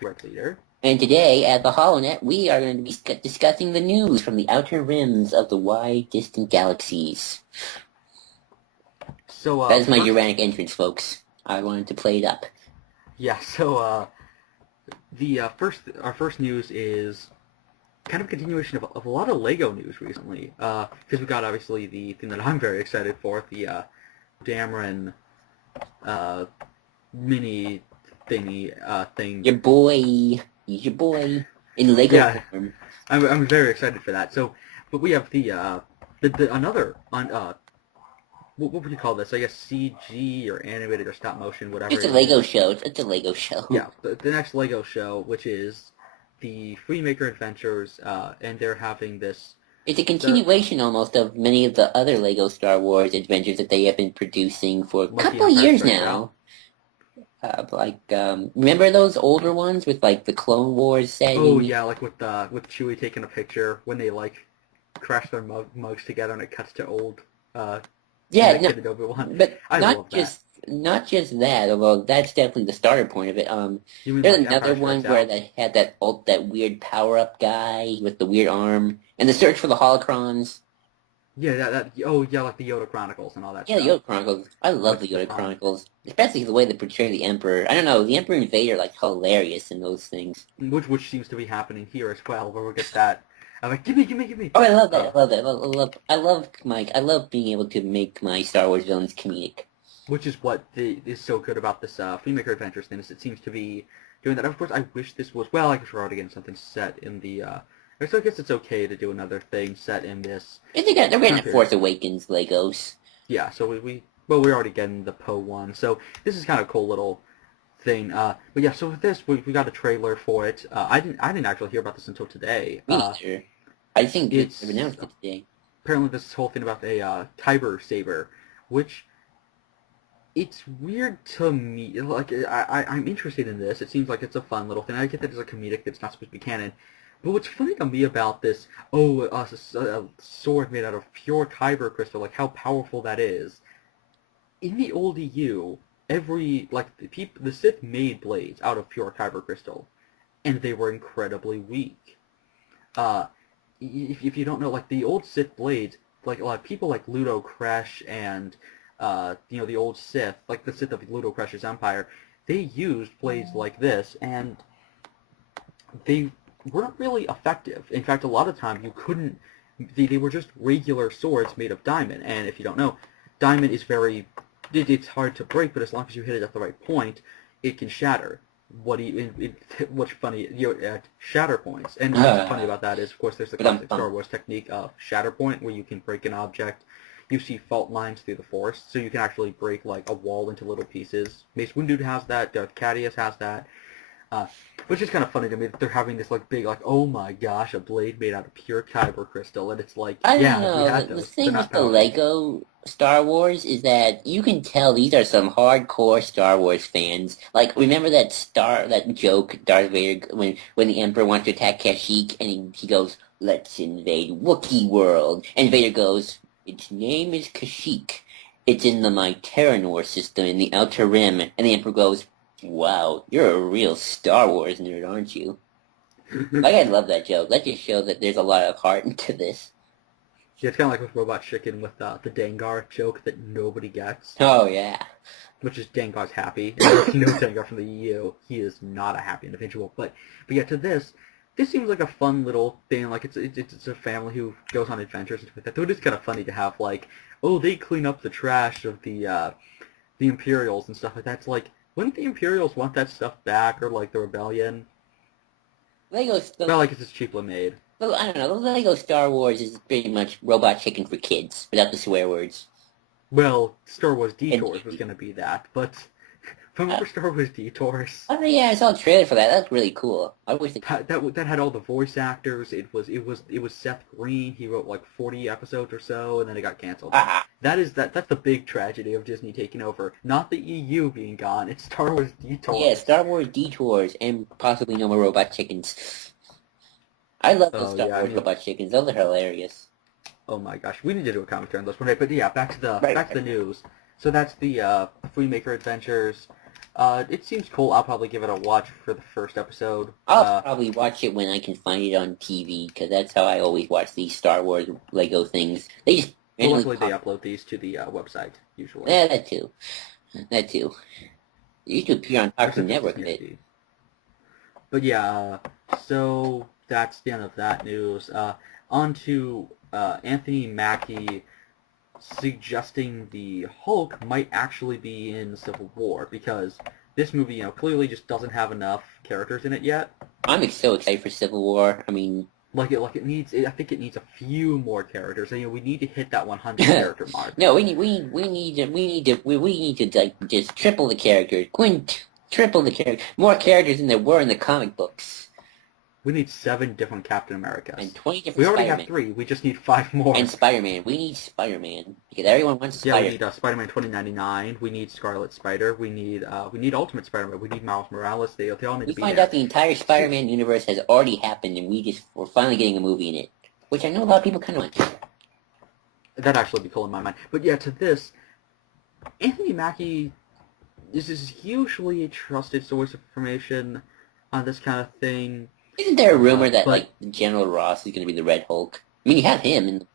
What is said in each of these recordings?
Red Leader. And today, at the Holonet, we are going to be discussing the news from the outer rims of the wide, distant galaxies. So, That is my Uranic entrance, folks. I wanted to play it up. Yeah, so, our first news is kind of a continuation of a lot of LEGO news recently. Because we got, obviously, the thing that I'm very excited for, the, Dameron, mini thingy, thing. Your boy. He's your boy. In LEGO form. I'm very excited for that. So, but we have another, what would you call this? I guess CG or animated or stop motion, whatever. It's a LEGO show. It's a LEGO show. Yeah, the next LEGO show, which is the Freemaker Adventures, and they're having this. It's a continuation almost of many of the other LEGO Star Wars adventures that they have been producing for a couple of years now. Remember those older ones with like the Clone Wars setting? Oh yeah, like with Chewie taking a picture when they like crash their mugs together and it cuts to old. Yeah, no, but not just that. Although that's definitely the starter point of it. There's another one where they had that weird power up guy with the weird arm, and the search for the holocrons. Yeah, like the Yoda Chronicles and all that. Yeah, stuff. The Yoda Chronicles. I love the Yoda Chronicles, especially the way they portray the Emperor. I don't know, the Emperor and Vader are like hilarious in those things. Which seems to be happening here as well, where we get that. I'm like, give me. Oh, I love that. I love being able to make my Star Wars villains comedic. Which is what is so good about this Freemaker Adventures thing, is it seems to be doing that. Of course, I wish this was, well, I guess we're already getting something set in the, so I guess it's okay to do another thing set in this. They're getting the Force Awakens Legos. Yeah, so we're already getting the Poe one, so this is kind of a cool little thing. But yeah, so with this, we got a trailer for it. I didn't actually hear about this until today. Me neither. I think it's announced it today. Apparently, this whole thing about a Kyber saber, which it's weird to me. Like, I'm interested in this. It seems like it's a fun little thing. I get that it's a comedic that's not supposed to be canon. But what's funny to me about this, a sword made out of pure Kyber crystal, like how powerful that is. In the old EU, the Sith made blades out of pure Kyber crystal, and they were incredibly weak. If you don't know, like the old Sith blades, like a lot of people like Ludo Kresh and the old Sith, like the Sith of Ludo Kresh's Empire, they used blades like this, and they weren't really effective. In fact, a lot of time you couldn't. They were just regular swords made of diamond, and if you don't know, diamond is it's hard to break, but as long as you hit it at the right point, it can shatter. What's funny, shatter points. And what's funny about that is, of course, there's the classic Star Wars technique of shatter point, where you can break an object. You see fault lines through the Force, so you can actually break like a wall into little pieces. Mace Windu has that. Darth Cassius has that. Which is kind of funny to me that they're having this like big, like, oh my gosh, a blade made out of pure Kyber crystal, and it's like, I don't know. The thing with the LEGO Star Wars is that you can tell these are some hardcore Star Wars fans. Like, remember that joke Darth Vader when the Emperor wants to attack Kashyyyk, and he goes, "Let's invade Wookiee world," and Vader goes, "Its name is Kashyyyk. It's in the Terranor system in the Outer Rim," and the Emperor goes, "Wow, you're a real Star Wars nerd, aren't you?" Like, I love that joke. That just shows that there's a lot of heart into this. Yeah, it's kind of like with Robot Chicken with the Dengar joke that nobody gets. Oh, yeah. Which is Dengar's happy. And if you know Dengar from the EU, he is not a happy individual. But yeah, to this seems like a fun little thing. Like, it's a family who goes on adventures and stuff like that. Though it is kind of funny to have, like, they clean up the trash of the Imperials and stuff like that. It's like, wouldn't the Imperials want that stuff back, or like the Rebellion? It's just cheaply made. Well, I don't know. The LEGO Star Wars is pretty much Robot Chicken for kids, without the swear words. Well, Star Wars Detours was going to be that, but remember Star Wars Detours? Oh yeah, I saw a trailer for that. That's really cool. I wish that had all the voice actors. It was Seth Green. He wrote like 40 episodes or so, and then it got canceled. That's the big tragedy of Disney taking over. Not the EU being gone. It's Star Wars Detours. Yeah, Star Wars Detours, and possibly no more Robot Chickens. I love those Star Wars Robot Chickens. Those are hilarious. Oh my gosh, we need to do a commentary on this one. But yeah, back to the news. So that's the Freemaker Adventures. It seems cool. I'll probably give it a watch for the first episode. I'll probably watch it when I can find it on TV, because that's how I always watch these Star Wars Lego things. They just Well, luckily they upload these to the website, usually. Yeah, that too. That too. It used to appear on Cartoon Network a bit. But yeah, so that's the end of that news. On to Anthony Mackie suggesting the Hulk might actually be in Civil War, because this movie, clearly just doesn't have enough characters in it yet. I'm so excited for Civil War. I mean, I think it needs a few more characters. We need to hit that 100 character mark. No, we need to like just triple the characters, triple the characters, more characters than there were in the comic books. We need 7 different Captain Americas. And 20 different We already Spider-Man. have 3. We just need 5 more. And Spider-Man. We need Spider-Man. Because everyone wants Spider-Man. Yeah, we need Spider-Man 2099. We need Scarlet Spider. We need Ultimate Spider-Man. We need Miles Morales. They all need to be there. We find out the entire Spider-Man universe has already happened, and we're finally getting a movie in it. Which I know a lot of people kind of want. That'd actually be cool in my mind. But yeah, to this, Anthony Mackie is usually a trusted source of information on this kind of thing. Isn't there a rumor that, General Ross is going to be the Red Hulk? I mean, you have him. And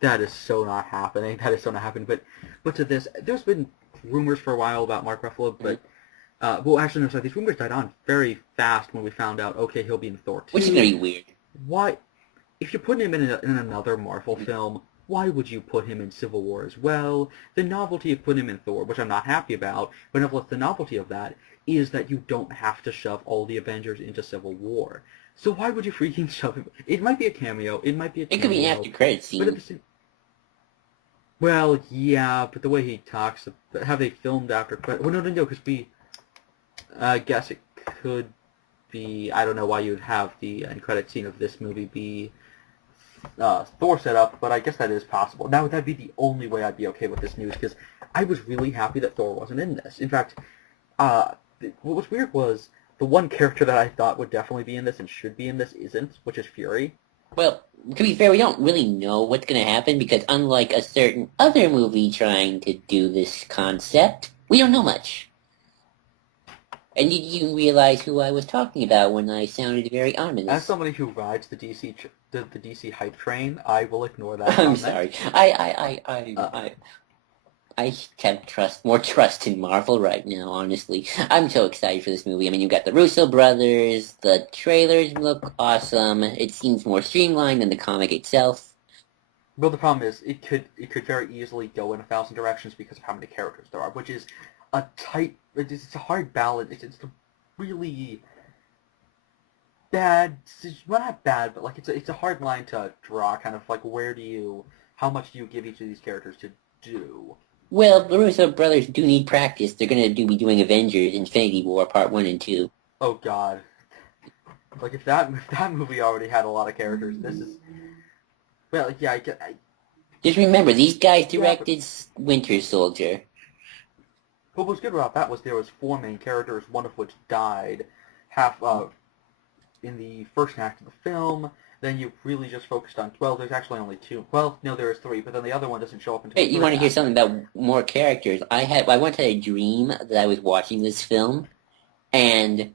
that is so not happening. But to this, there's been rumors for a while about Mark Ruffalo, but... these rumors died on very fast when we found out, okay, he'll be in Thor 2. Which is going to be weird. Why? If you're putting him in another Marvel film, why would you put him in Civil War as well? The novelty of putting him in Thor, which I'm not happy about, but nevertheless, the novelty of that is that you don't have to shove all the Avengers into Civil War. So why would you freaking shove him? It might be a cameo. It could be an after-credits scene. Well, yeah, but the way he talks, have they filmed after credits? Well, no, because I guess it could be, I don't know why you'd have the end credit scene of this movie be Thor set up, but I guess that is possible. Now, that'd be the only way I'd be okay with this news, because I was really happy that Thor wasn't in this. In fact, what was weird was the one character that I thought would definitely be in this and should be in this isn't, which is Fury. Well, to be fair, we don't really know what's going to happen, because unlike a certain other movie trying to do this concept, we don't know much. And did you realize who I was talking about when I sounded very ominous? As somebody who rides the DC hype train, I will ignore that. I'm sorry. I have more trust in Marvel right now, honestly. I'm so excited for this movie. I mean, you've got the Russo brothers, the trailers look awesome, it seems more streamlined than the comic itself. Well, the problem is, it could very easily go in 1,000 directions because of how many characters there are, which is it's a hard balance. It's a really bad, well, not bad, but it's a hard line to draw, kind of how much do you give each of these characters to do? Well, the Russo brothers do need practice. They're going to be doing Avengers Infinity War Part 1 and 2. Oh, God. If that movie already had a lot of characters, this is... Well, yeah, Just remember, these guys directed Winter Soldier. But what was good about that was there was 4 main characters, one of which died in the first act of the film. Then you really just focused on 12. There's actually only 2. Well, no, there is 3, but then the other one doesn't show up until... Wait, you want to hear something about more characters? I once had a dream that I was watching this film, and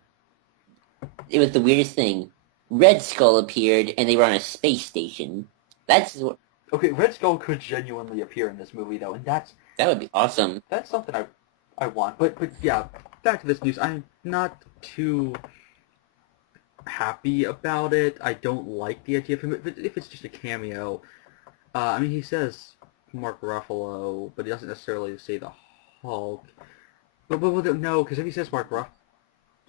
it was the weirdest thing. Red Skull appeared, and they were on a space station. Okay, Red Skull could genuinely appear in this movie, though, and that would be awesome. That's something I want. But yeah, back to this news. I'm not too happy about it. I don't like the idea of him. If it's just a cameo, I mean, he says Mark Ruffalo, but he doesn't necessarily say the Hulk. But no, because if he says Mark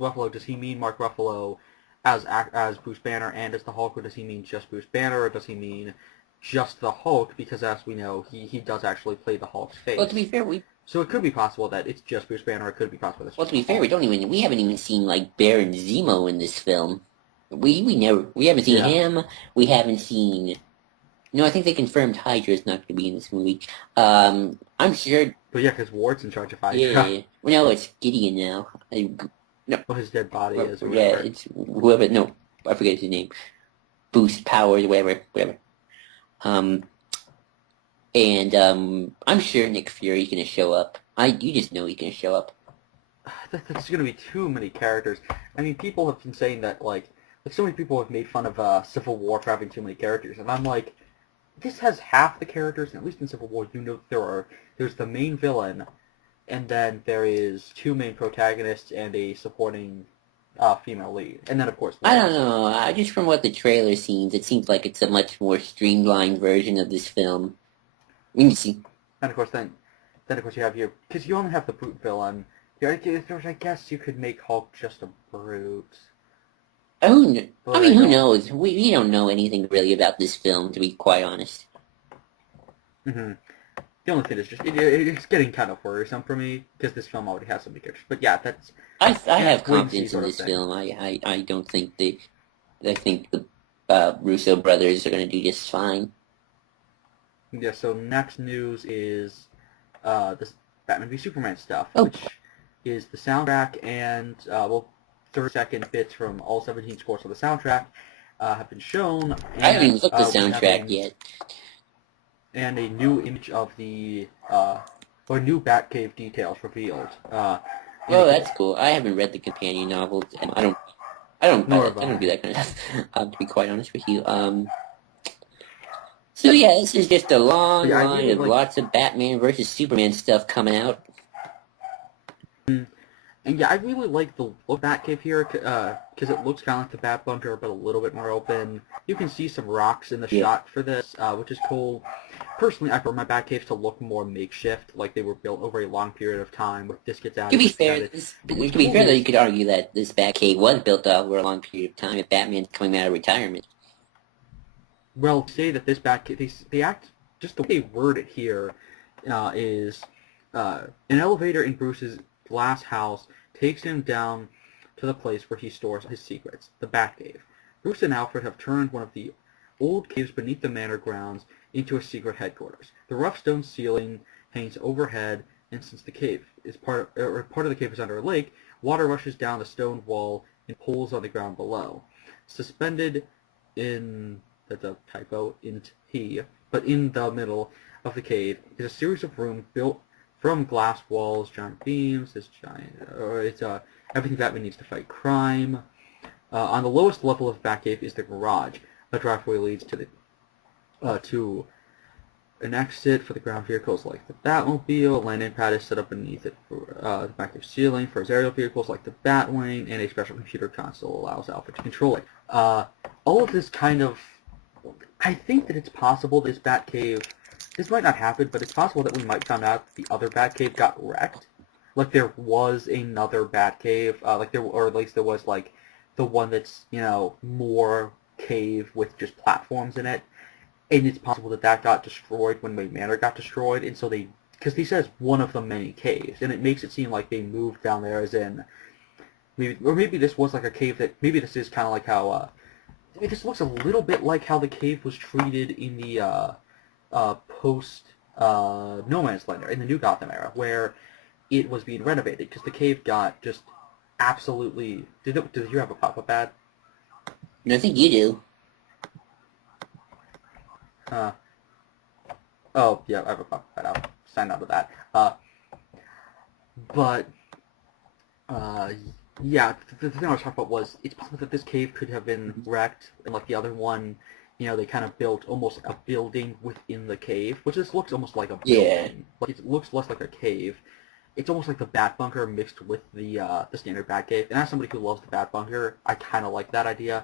Ruffalo, does he mean Mark Ruffalo as Bruce Banner and as the Hulk, or does he mean just Bruce Banner, or does he mean just the Hulk? Because as we know, he does actually play the Hulk's face. Well, to be fair, so it could be possible that it's just Bruce Banner, or it could be possible that it's to be fair, we haven't even seen Baron Zemo in this film. We haven't seen him. We haven't seen. No, I think they confirmed Hydra's not going to be in this movie. I'm sure. But yeah, because Ward's in charge of Hydra. Yeah. Well, no, it's Gideon now. No, well, his dead body is. Or yeah, it's whoever. No, I forget his name. Boost powers, whatever. And I'm sure Nick Fury's going to show up. You just know he's going to show up. That's going to be too many characters. I mean, people have been saying that, like so many people have made fun of Civil War for having too many characters, and I'm like, this has half the characters, and at least in Civil War, there's the main villain, and then there is two main protagonists and a supporting female lead, and then of course. I don't know. Just from what the trailer seems, it seems like it's a much more streamlined version of this film. You see. And of course, then of course you have because you only have the brute villain. I guess you could make Hulk just a brute. I mean, who knows? We don't know anything really about this film, to be quite honest. Mm-hmm. The only thing is just it's getting kind of worrisome for me because this film already has so many characters. But yeah, I have confidence in this film. I don't think I think the Russo brothers are going to do just fine. Yeah. So next news is this Batman v Superman stuff, which is the soundtrack and 30-second bits from all 17 scores of the soundtrack have been shown. And, I haven't even looked at the soundtrack yet. And a new image of the new Batcave details revealed. That's cool. I haven't read the companion novels, and I don't do that kind of stuff. To be quite honest with you. So yeah, this is just a long line of lots of Batman versus Superman stuff coming out. And yeah, I really like the look Batcave here because it looks kind of like the Bat Bunker, but a little bit more open. You can see some rocks in the shot for this, which is cool. Personally, I prefer my Batcaves to look more makeshift, like they were built over a long period of time. With this gets added. To be fair, though, you could argue that this Batcave was built over a long period of time. If Batman's coming out of retirement. Well, say that this Batcave, they act just the way they word it here is an elevator in Bruce's glass house takes him down to the place where he stores his secrets, the Batcave. Bruce and Alfred have turned one of the old caves beneath the manor grounds into a secret headquarters. The rough stone ceiling hangs overhead, and since the cave is part of the cave is under a lake, water rushes down the stone wall and pools on the ground below. Suspended in that's a typo in but in the middle of the cave is a series of rooms built from glass walls, giant beams, everything Batman needs to fight crime. On the lowest level of Batcave is the garage. A driveway leads to an exit for the ground vehicles like the Batmobile. A landing pad is set up beneath it for the Batcave ceiling for his aerial vehicles like the Batwing, and a special computer console allows Alfred to control it. All of this kind of... I think that it's possible this Batcave... This might not happen, but it's possible that we might find out that the other Batcave got wrecked. Like there was another Batcave, or at least there was like the one that's more cave with just platforms in it, and it's possible that got destroyed when Wayne Manor got destroyed, and so because he says one of the many caves, and it makes it seem like they moved down there as in maybe this was like a cave that maybe this is kind of like how this looks a little bit like how the cave was treated in the post No Man's Land in the New Gotham era, where it was being renovated because the cave got just absolutely. Did you have a pop-up ad? I think you do. Oh yeah, I have a pop-up ad. I'll sign out of that. Yeah, the thing I was talking about was it's possible that this cave could have been wrecked, and like the other one, they kind of built almost a building within the cave, which this looks almost like a building. Yeah. Like it looks less like a cave. It's almost like the Bat Bunker mixed with the standard Batcave. And as somebody who loves the Bat Bunker, I kind of like that idea.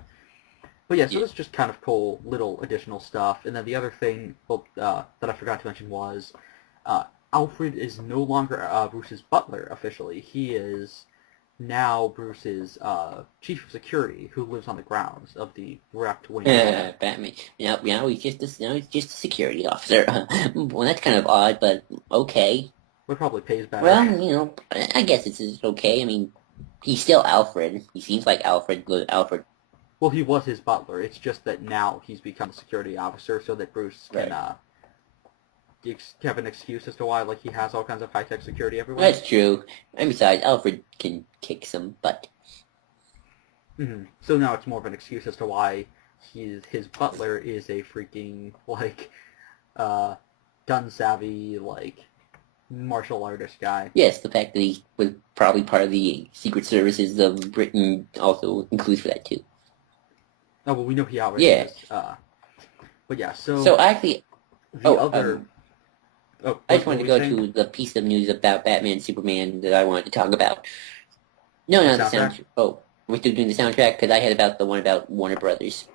But yeah, so this is just kind of cool little additional stuff. And then the other thing that I forgot to mention was Alfred is no longer Bruce's butler officially. He is now Bruce's chief of security, who lives on the grounds of the wrecked wing. Batman. Now he's just a security officer. Well, that's kind of odd, but okay. It probably pays better. Well, I guess it's okay. I mean, he's still Alfred. He seems like Alfred. Well, he was his butler. It's just that now he's become a security officer, so that Bruce can have an excuse as to why, like, he has all kinds of high-tech security everywhere. That's true. And besides, Alfred can kick some butt. Mm-hmm. So now it's more of an excuse as to why his butler is a freaking, like, gun-savvy, like, martial artist guy. Yes, the fact that he was probably part of the secret services of Britain also includes for that too. Oh, well, we know he already Yeah. is. But yeah, so... So actually, the other... I just wanted to go to the piece of news about Batman and Superman that I wanted to talk about. No, not the soundtrack. Oh, we're still doing the soundtrack? Because I had about the one about Warner Brothers.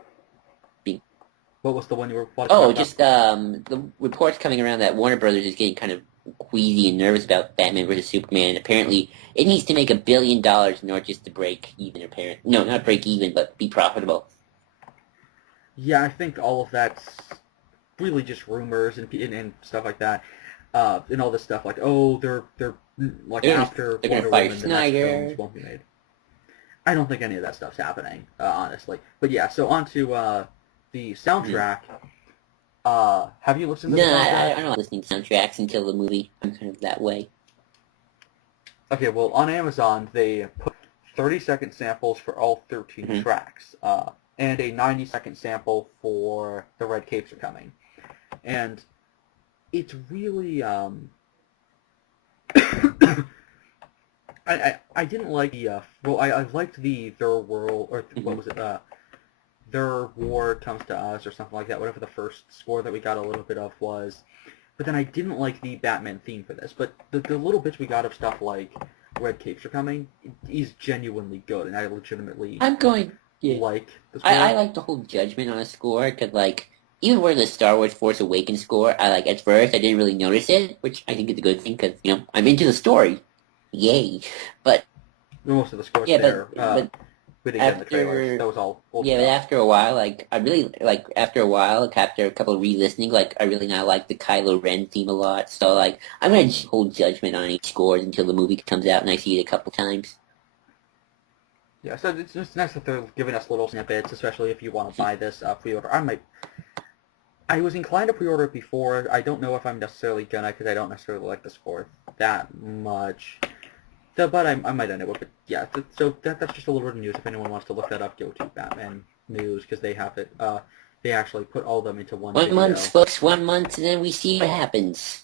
What was the one you were watching? Oh, just the reports coming around that Warner Brothers is getting kind of queasy and nervous about Batman vs. Superman. Apparently, it needs to make $1 billion in order just to break even. No, not break even, but be profitable. Yeah, I think all of that's really just rumors and stuff like that. And all this stuff like, oh, they're like after Wonder Woman, the next films won't be made. I don't think any of that stuff's happening, honestly. But yeah, so on to the soundtrack. Have you listened to the soundtrack? I'm not listening to soundtracks until the movie. I'm kind of that way. Okay, well, on Amazon, they put 30-second samples for all 13 tracks, and a 90-second sample for The Red Capes Are Coming. And it's really, I didn't like the, I liked the Their World, or what was it, Their War Comes to Us, or something like that, whatever the first score that we got a little bit of was. But then I didn't like the Batman theme for this. But the little bits we got of stuff like Red Capes Are Coming is genuinely good, and I legitimately like the score. I like the whole judgment on a score, because, like, even where the Star Wars Force Awakens score, at first I didn't really notice it, which I think is a good thing, because, I'm into the story. Yay. But most of the scores we didn't get in the trailers. That was all old stuff. But after a while, after a couple of re-listening, I really now like the Kylo Ren theme a lot. So, I'm going to hold judgment on each scores until the movie comes out and I see it a couple times. Yeah, so it's just nice that they're giving us little snippets, especially if you want to buy this pre-order. I was inclined to pre-order it before. I don't know if I'm necessarily gonna, because I don't necessarily like the score that much. So, but I might end it with it. Yeah, so that's just a little bit of news. If anyone wants to look that up, go to Batman News, because they have it. They actually put all of them into one video. 1 month, folks, 1 month, and then we see what happens.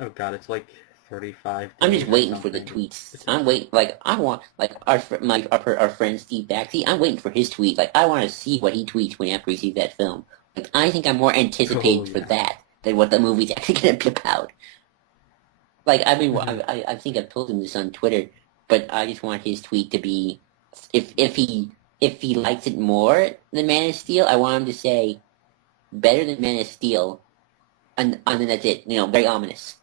Oh god, it's like 35 days. I'm just waiting for the tweets. I'm waiting, I want, our friend Steve Baxi, I'm waiting for his tweet. I want to see what he tweets after he sees that film. I think I'm more anticipated for that than what the movie's actually going to be about. I think I've told him this on Twitter, but I just want his tweet to be, if he likes it more than Man of Steel, I want him to say, better than Man of Steel, and then that's it. Very ominous.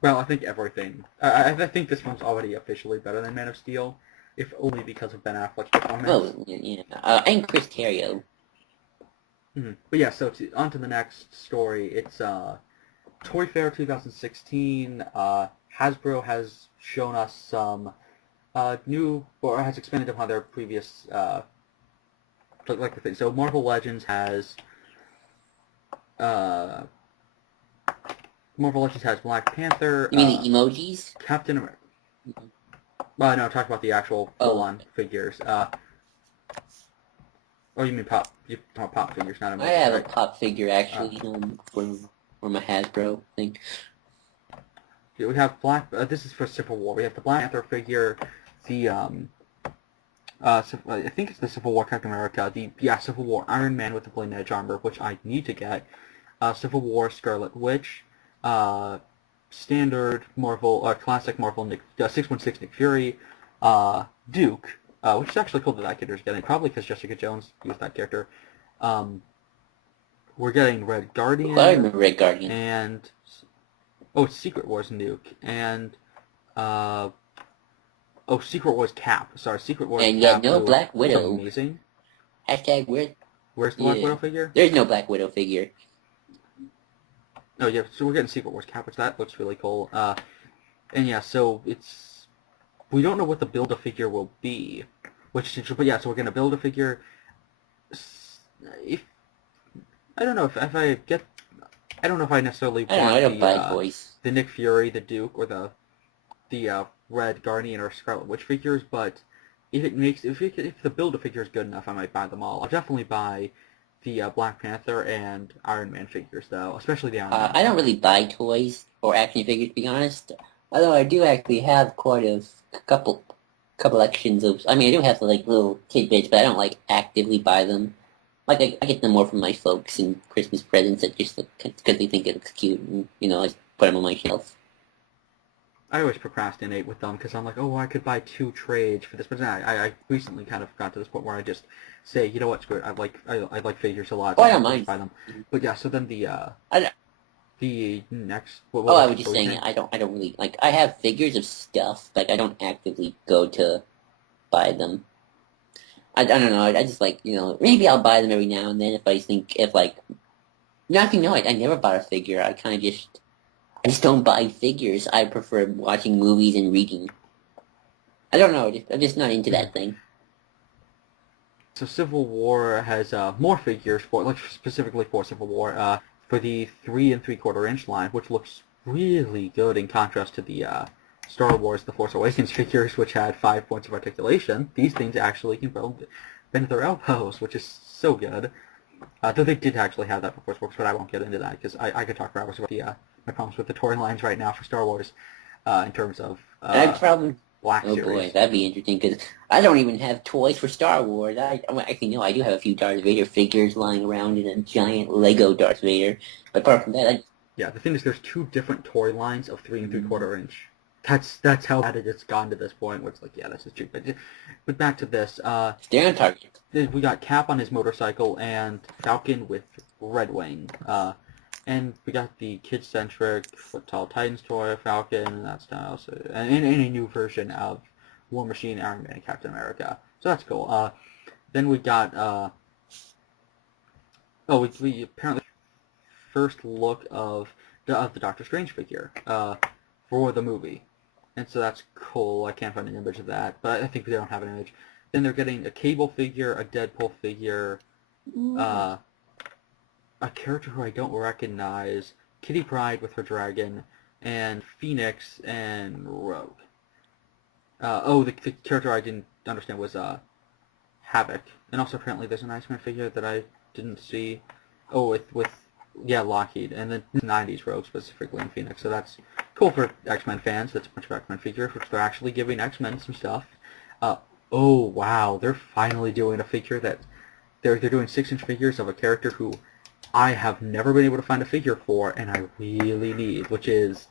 Well, I think everything. I think this one's already officially better than Man of Steel, if only because of Ben Affleck's performance. Oh, yeah. And Chris Terrio. But yeah, so on to the next story. It's Toy Fair 2016. Hasbro has shown us some new, or has expanded upon their previous, the thing. So Marvel Legends has Black Panther. You mean the emojis? Captain America. Well, no, talk about the actual full-on figures. Oh, you mean pop? You talk pop figures, not emojis. I have a pop figure actually from my Hasbro thing. Yeah, we have this is for Civil War. We have the Black Panther figure, the I think it's the Civil War Captain America, Civil War Iron Man with the Blade Edge armor, which I need to get. Civil War Scarlet Witch, standard Marvel, classic Marvel 616 Nick Fury, Duke, which is actually cool that character's getting, probably because Jessica Jones used that character. We're getting Red Guardian. I remember Red Guardian. And Secret Wars Nuke, and Secret Wars Cap. Sorry, Secret Wars and Cap. And no Black Widow. Amazing. Hashtag weird. Where's the Black Widow figure? There's no Black Widow figure. Oh yeah, so we're getting Secret Wars Cap, which that looks really cool. And yeah, so we don't know what the Build-A-Figure will be, but yeah, so we're gonna build a figure. I don't know if I get. I don't know if I necessarily want the Nick Fury, the Duke, or the Red Guardian or Scarlet Witch figures, but if the Build-A-Figure is good enough, I might buy them all. I'll definitely buy the Black Panther and Iron Man figures, though, especially the Iron Man. I don't really buy toys or action figures, to be honest. Although I do actually have quite a couple collections of. I mean, I do have like little tidbits, but I don't like actively buy them. Like I get them more from my folks and Christmas presents that just because they think it looks cute, and I put them on my shelf. I always procrastinate with them because I'm like, oh, I could buy 2 trades for this, but I recently kind of got to this point where I just say, you know what, screw it. I like figures a lot. Oh, So I don't mind. Buy them. But yeah, so then the next. I was just saying I don't really like. I have figures of stuff, like I don't actively go to buy them. I don't know. I just like maybe I'll buy them every now and then if like. Nothing. No, I never bought a figure. I just don't buy figures. I prefer watching movies and reading. I don't know. I'm just not into that thing. So Civil War has more figures specifically for Civil War for the 3 3/4 inch line, which looks really good in contrast to the Star Wars The Force Awakens figures, which had 5 points of articulation. These things actually can bend their elbows, which is so good. Though they did actually have that for Force Books, but I won't get into that because I could talk for hours about my problems with the toy lines right now for Star Wars in terms of Black Oh Series. boy, that'd be interesting because I don't even have toys for Star Wars. Actually, no, I do have a few Darth Vader figures lying around in a giant Lego Darth Vader. But apart from that, Yeah, the thing is, there's 2 different toy lines of 3 3/4 inch. That's how bad it's gone to this point. Where it's like, yeah, this is cheap. But back to this. stay on target. We got Cap on his motorcycle and Falcon with Red Wing. And we got the kid-centric Foot Tall Titans toy, Falcon, and that style. So, and a new version of War Machine, Iron Man, and Captain America. So that's cool. Then we got we apparently first look of the Doctor Strange figure for the movie, and so that's cool. I can't find an image of that, but I think they don't have an image. Then they're getting a Cable figure, a Deadpool figure, a character who I don't recognize, Kitty Pryde with her dragon, and Phoenix and Rogue. The character I didn't understand was Havoc, and also apparently there's an Iceman figure that I didn't see. Oh, with Lockheed, and then 90s Rogue specifically in Phoenix. So that's cool for X-Men fans. That's a bunch of X-Men figures, which they're actually giving X-Men some stuff. Oh wow, they're finally doing a figure that they're doing 6-inch figures of a character who I have never been able to find a figure for, and I really need, which is,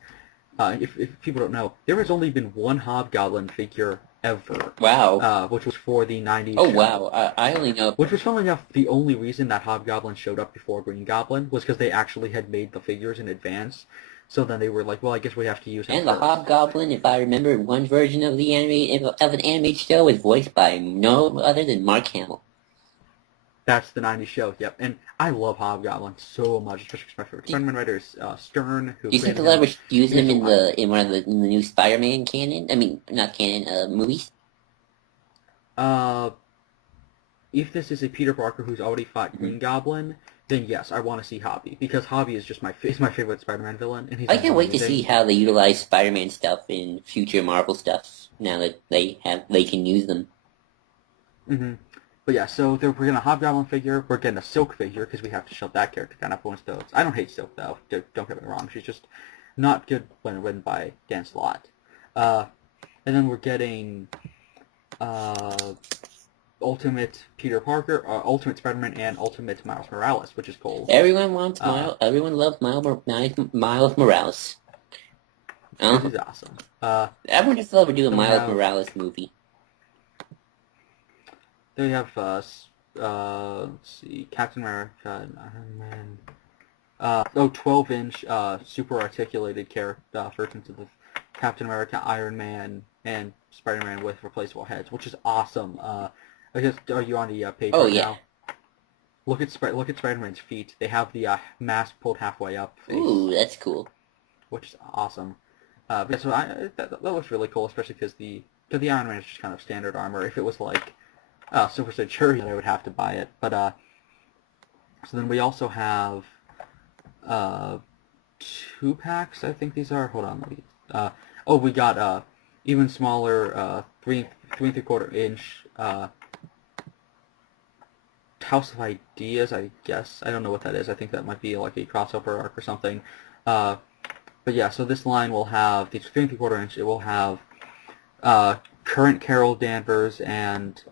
if people don't know, there has only been one Hobgoblin figure ever. Wow. Which was for the 90s Oh, show. wow. I only know... Which was, funnily enough, the only reason that Hobgoblin showed up before Green Goblin was because they actually had made the figures in advance. So then they were like, well, I guess we have to use him And the Hobgoblin, if I remember, one version of the an animated show was voiced by no other than Mark Hamill. That's the 90s show, yep. And I love Hobgoblin so much, especially because my favorite Spider-Man writer is Stern. Who do you think they'll ever use him in one of the new Spider-Man canon? I mean, not canon, movies? If this is a Peter Parker who's already fought Green Goblin, then yes, I want to see Hobby, because Hobby is just my favorite Spider-Man villain, and he's I can't wait to see how they utilize Spider-Man stuff in future Marvel stuff, now that they can use them. But yeah, so we're getting a Hobgoblin figure, we're getting a Silk figure, because we have to shove that character down up once those. I don't hate Silk, though, don't get me wrong, she's just not good when written by Dan Slott. And then we're getting Ultimate Peter Parker, Ultimate Spider-Man, and Ultimate Miles Morales, which is cool. Everyone wants Miles. Everyone loves Miles Morales. This is awesome. I wonder if they'll ever do a Miles Morales movie. Then we have let's see, Captain America and Iron Man. 12-inch super articulated versions of the Captain America, Iron Man, and Spider-Man with replaceable heads, which is awesome. I guess, are you on the page right now? Look at Spider-Man's feet. They have the mask pulled halfway up. Ooh, that's cool. Which is awesome. But so that looks really cool, especially because the Iron Man is just kind of standard armor. If it was like Super Centurion, I would have to buy it. But so then we also have 2 packs. I think these are. Hold on, let me. We got even smaller 3 3/4 inch House of Ideas, I guess. I don't know what that is. I think that might be like a crossover arc or something. But yeah, so this line will have the 3 3/4 inch. It will have current Carol Danvers and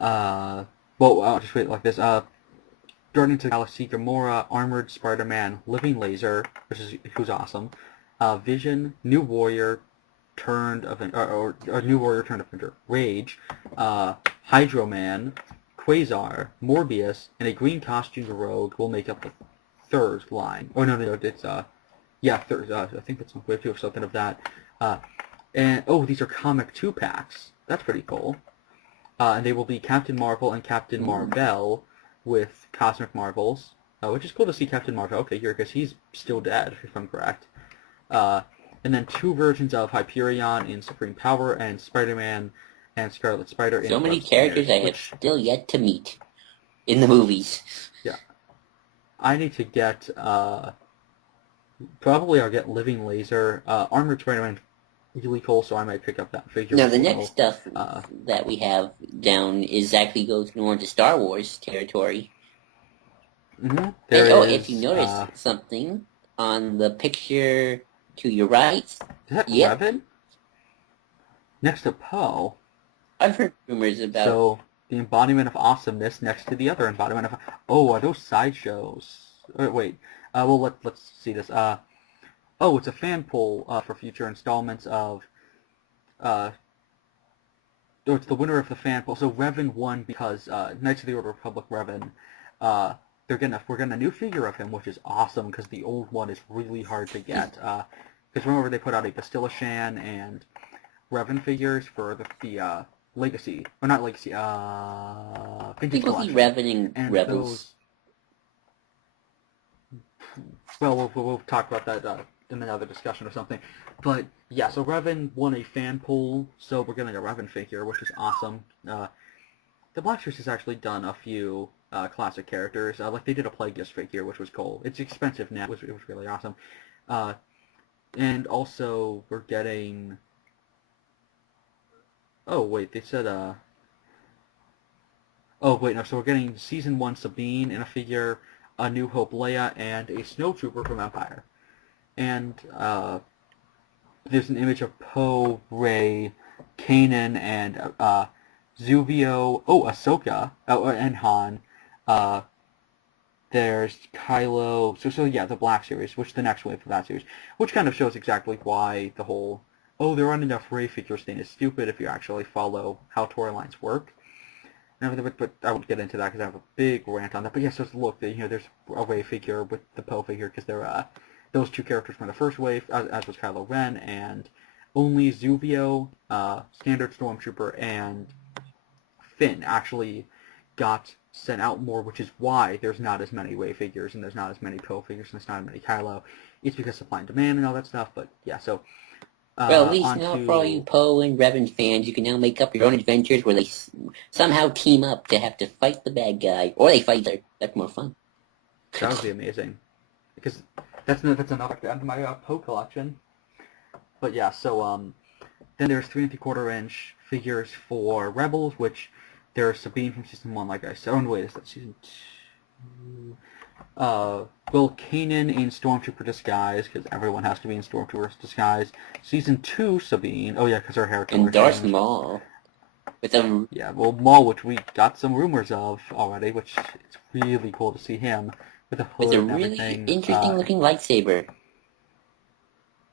well, I'll just read it like this. Guardians of the Galaxy, Gamora, Armored Spider-Man, Living Laser, who's awesome. Vision, New Warrior turned Avenger, or New Warrior turned Avenger, Rage, Hydro Man, Quasar, Morbius, and a green costumed Rogue will make up the third line. Oh no, it's yeah, third. I think that's wave 2 or something of that. And oh, these are comic 2-packs. That's pretty cool. And they will be Captain Marvel and Captain Marvel with Cosmic Marvels, which is cool to see Captain Marvel. Okay, here, because he's still dead, if I'm correct. And then 2 versions of Hyperion in Supreme Power and Spider-Man and Scarlet Spider in So many Dark characters Spirit, I have still yet to meet in the movies. Yeah. I need to get, probably I'll get Living Laser. Armored Spider-Man really cool, so I might pick up that figure. Now, the next stuff that we have down is actually goes more into Star Wars territory. Mm-hmm. If you notice something on the picture to your right. Is that Revan? Next to Poe. I've heard rumors about... So, the embodiment of awesomeness next to the other embodiment of... Oh, are those sideshows? Wait. Well, let's see this. Oh, it's a fan poll for future installments of... Oh, it's the winner of the fan poll. So Revan won because Knights of the Old Republic Revan... we're getting a new figure of him, which is awesome because the old one is really hard to get. Because remember they put out a Bastilla Shan and Revan figures for the Legacy, or not Legacy, Vintage Collection. Revan and Rebels. Well, we'll talk about that in another discussion or something. But yeah, so Revan won a fan poll, so we're getting a Revan figure, which is awesome. The Black Series has actually done a few classic characters. Like they did a Plagueis figure, which was cool. It's expensive now. It was really awesome. And also we're getting... Oh wait, they said Oh wait, no. So we're getting Season 1 Sabine in a figure, a New Hope Leia, and a Snowtrooper from Empire. And there's an image of Poe, Rey, Kanan, and Zuvio. Oh, Ahsoka. Oh, and Han. There's Kylo. So yeah, the Black Series, which is the next wave of that series, which kind of shows exactly why the whole there aren't enough Rey figures thing is stupid if you actually follow how toy lines work. But I won't get into that because I have a big rant on that. But yes, yeah, so look, there's a Rey figure with the Poe figure because they're those 2 characters from the first wave, as was Kylo Ren, and only Zuvio, Standard Stormtrooper, and Finn actually got sent out more, which is why there's not as many Rey figures and there's not as many Poe figures and there's not as many Kylo. It's because supply and demand and all that stuff. But yeah, so. Well, at least now for all you Poe and Revan fans, you can now make up your own adventures where they somehow team up to have to fight the bad guy, or they fight each other. That's more fun. That would be amazing, because that's another add to my Poe collection. But yeah, so then there's 3 3/4 inch figures for Rebels, which there's Sabine from Season 1, like I said. Oh, wait, is that Season 2? Will Kanan in Stormtrooper disguise, because everyone has to be in Stormtrooper disguise. Season 2 Sabine. Oh yeah, because her hair color. And Darth Maul. With them. Yeah, well, Maul, which we got some rumors of already, which it's really cool to see him with a hood and really everything. Interesting looking lightsaber.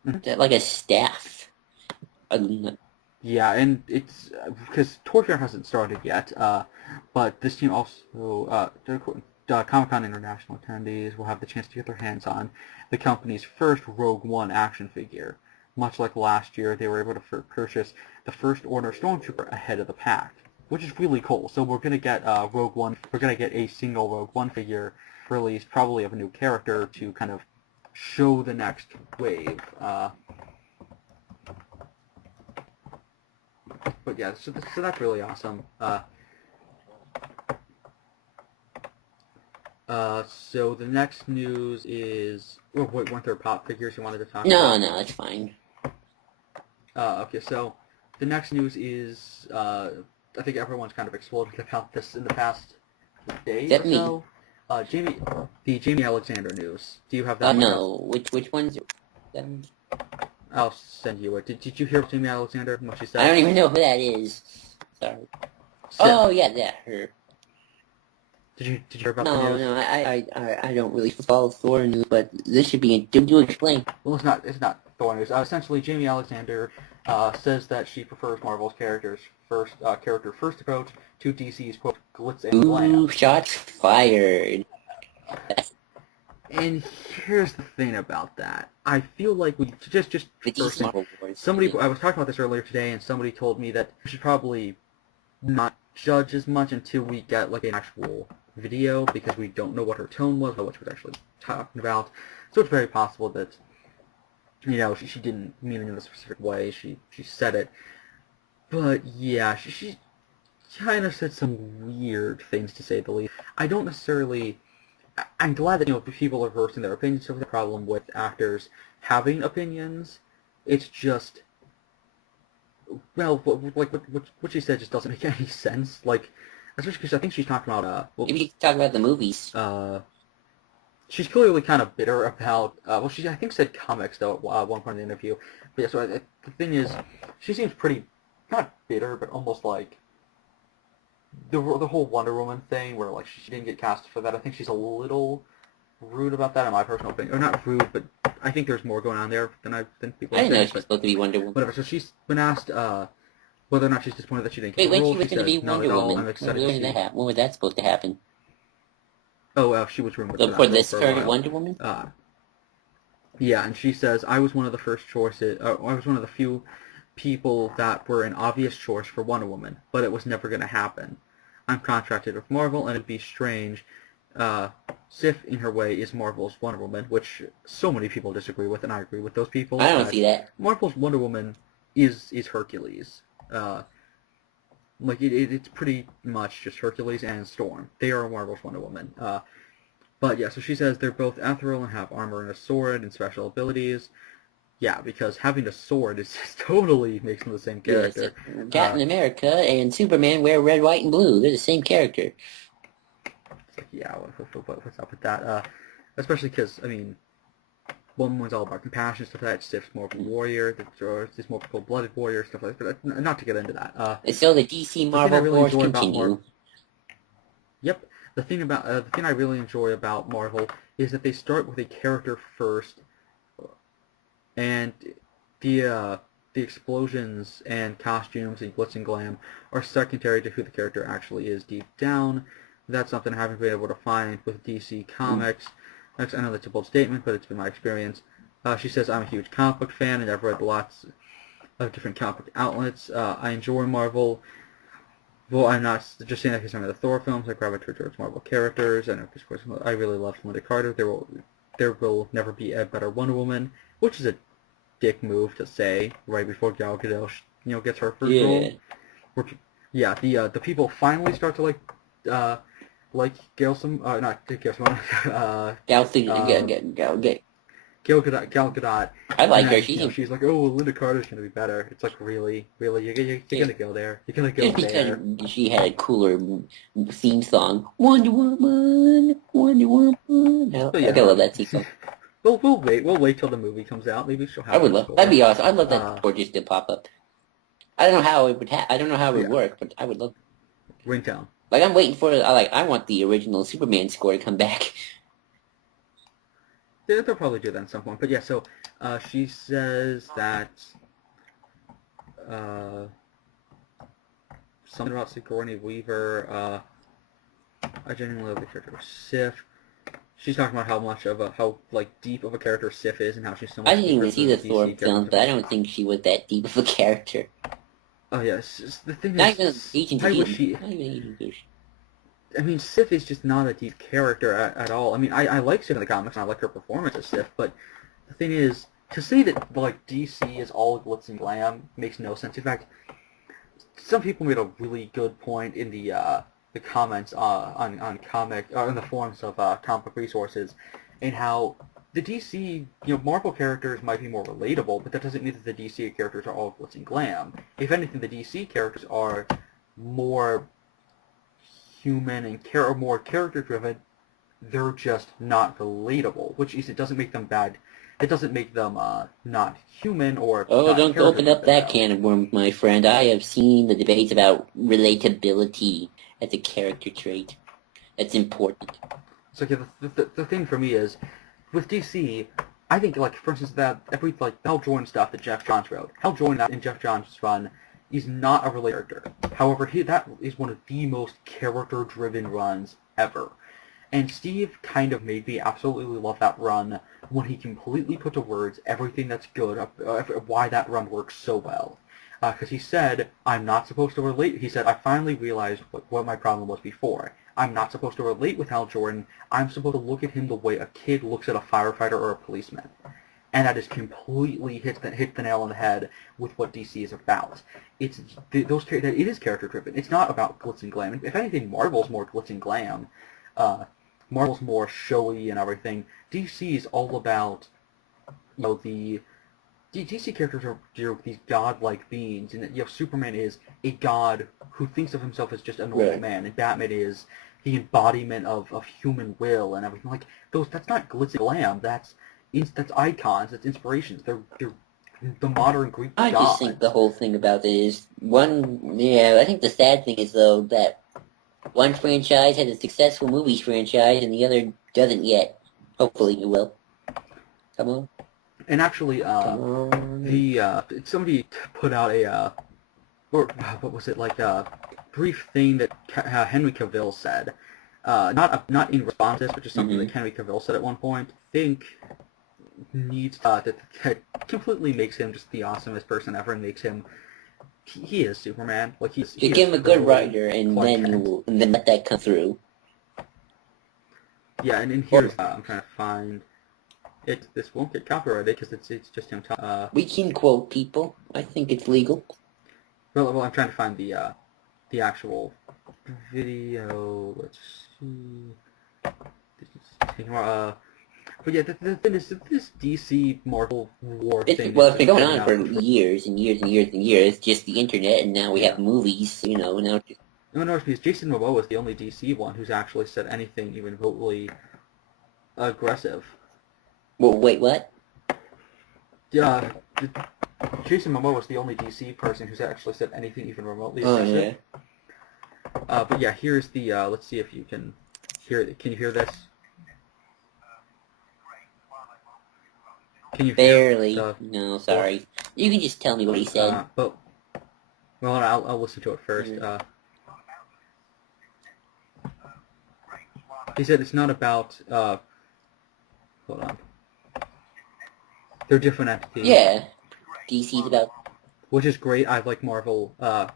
Like a staff. Yeah, and it's because Toy Fair hasn't started yet. But this team also Comic-Con International attendees will have the chance to get their hands on the company's first Rogue One action figure. Much like last year, they were able to purchase the First Order Stormtrooper ahead of the pack, which is really cool. So we're going to get Rogue One. We're going to get a single Rogue One figure released, probably of a new character, to kind of show the next wave. But yeah, so that's really awesome. So the next news is... Oh, wait, weren't there pop figures you wanted to talk about? No, that's fine. Okay, so the next news is I think everyone's kind of exploded about this in the past day Except or me. so. The Jamie Alexander news. Do you have that? No. Which ones? I'll send you it. Did you hear Jamie Alexander? What she said? I don't even know who that is. Sorry. Sif. Oh yeah, her. Did you hear about the news? No, I don't really follow Thor news, but this should be. Do explain. Well, it's not Thor news. Essentially, Jamie Alexander says that she prefers Marvel's character first approach to DC's quote glitz and glam. Ooh, shots fired. And here's the thing about that. I feel like we just The DC Marvel Wars. I was talking about this earlier today, and somebody told me that we should probably not judge as much until we get like an actual video, because we don't know what her tone was or what she was actually talking about. So it's very possible that, you know, she didn't mean it in a specific way. She said it, but yeah, she kind of said some weird things, to say the least. I don't necessarily. I'm glad that, you know, people are voicing their opinions. So the problem with actors having opinions, it's just, well, what she said just doesn't make any sense. Like, especially because I think she's talking about Maybe you can talk about the movies. She's clearly kind of bitter about, well, she, I think, said comics, though, at one point in the interview. But yeah, so the thing is, she seems pretty, not bitter, but almost like, the whole Wonder Woman thing, where, like, she didn't get cast for that. I think she's a little rude about that, in my personal opinion. Or not rude, but I think there's more going on there than people I didn't know think, she was supposed to be Wonder Woman. Whatever, so she's been asked, whether or not she's disappointed that she didn't get Wait, the when role. she was going to be Not Wonder at all. Woman? I'm excited When was that supposed to happen? Oh, she was rumored For this for a current while. Wonder Woman? Yeah, and she says, I was one of the first choices, I was one of the few people that were an obvious choice for Wonder Woman, but it was never going to happen. I'm contracted with Marvel, and it'd be strange. Sif, in her way, is Marvel's Wonder Woman, which so many people disagree with, and I agree with those people. I don't see that. Marvel's Wonder Woman is Hercules. Like, it's pretty much just Hercules and Storm. They are Marvel's Wonder Woman. But yeah, so she says they're both ethereal and have armor and a sword and special abilities. Yeah, because having a sword is just totally makes them the same character. Yes, Captain America and Superman wear red, white, and blue. They're the same character. It's like, yeah, what's up with that? Especially because, I mean, Wonder Woman's all about compassion, stuff like that. Sif's more of a warrior, it's more cold-blooded warrior, stuff like that. But not to get into that. And so the DC Marvel Wars continue. Yep. The thing I really enjoy about Marvel is that they start with a character first, and the explosions and costumes and glitz and glam are secondary to who the character actually is deep down. That's something I haven't been able to find with DC Comics. I know that's a bold statement, but it's been my experience. She says, I'm a huge comic book fan, and I've read lots of different comic book outlets. I enjoy Marvel. Well, I'm not just saying that because I'm in the Thor films. I gravitate towards Marvel characters, and of course, I really love Linda Carter. There will never be a better Wonder Woman, which is a dick move to say right before Gal Gadot, gets her first role. Yeah, the people finally start to like Gal Gadot. I like her. She's like, oh, Linda Carter's gonna be better. It's like, really, you're gonna go there. You're gonna go there. Because she had a cooler theme song. Wonder Woman, Wonder Woman. No, yeah. I love that theme song. We'll wait till the movie comes out. Maybe she'll have. That'd be awesome. I'd love that score just to pop up. I don't know how it would. I don't know how it would work, but I would love. Ringtone. Like, I'm waiting for. I want the original Superman score to come back. Yeah, they'll probably do that at some point. But yeah, so she says that something about Sigourney Weaver. I genuinely love the character of Sif. She's talking about how deep of a character Sif is, and how she's so much. I didn't even see the Thor film, but I don't think she was that deep of a character. Oh yeah, the thing not is, even Agent I mean, Sif is just not a deep character at all. I mean, I like Sif in the comics, and I like her performance as Sif, but the thing is, to say that like DC is all glitz and glam makes no sense. In fact, some people made a really good point in the comments on comic in the forums of comic resources, and how the DC Marvel characters might be more relatable, but that doesn't mean that the DC characters are all glitz and glam. If anything, the DC characters are more human and more character-driven, they're just not relatable, which is, it doesn't make them bad. It doesn't make them not human or Oh, not don't open up character-driven, that though. can of worms, my friend. I have seen the debates about relatability as a character trait. That's important. So okay, the thing for me is, with DC, I think, like, for instance, that every, like, the Hal Jordan stuff that Jeff Johns wrote, Hal Jordan in Jeff Johns' run is not a relatable character. However, that is one of the most character-driven runs ever. And Steve kind of made me absolutely love that run when he completely put to words everything that's good, why that run works so well. Because he said, I'm not supposed to relate. He said, I finally realized what my problem was before. I'm not supposed to relate with Hal Jordan. I'm supposed to look at him the way a kid looks at a firefighter or a policeman. And that is completely hit the nail on the head with what DC is about. It is character driven. It's not about glitz and glam. If anything, Marvel's more glitz and glam. Marvel's more showy and everything. DC is all about, the DC characters are these godlike beings, and Superman is a god who thinks of himself as just a normal man, and Batman is the embodiment of human will and everything. Like that's not glitz and glam. That's icons. That's inspirations. They're the modern Greek gods. I just think the whole thing about it is I think the sad thing is though that one franchise has a successful movies franchise and the other doesn't yet. Hopefully it will. Come on. And actually, somebody put out what was it, like a brief thing that Henry Cavill said. Not in response to this, but just something that Henry Cavill said at one point. I think needs that completely makes him just the awesomest person ever, and makes him. He is Superman. Like you give him a good writer, and then let that come through. Yeah, and here's I'm trying to find it. This won't get copyrighted because it's just him talking. We can quote people. I think it's legal. Well, I'm trying to find the actual video. Let's see. But yeah, the thing is, this DC Marvel war thing. Well, it's been going on for years and years and years and years. It's just the internet, and now we have movies. Now. No, because Jason Momoa is the only DC one who's actually said anything even remotely aggressive. Well, wait, what? Yeah, Jason Momoa is the only DC person who's actually said anything even remotely aggressive. Oh yeah. But yeah, here's the. Let's see if you can hear. Can you hear this? Can you barely? No, sorry. You can just tell me what he said. Well, I'll listen to it first. He said it's not about. Hold on. They're different entities. Yeah, DC's about. Which is great. I like Marvel. I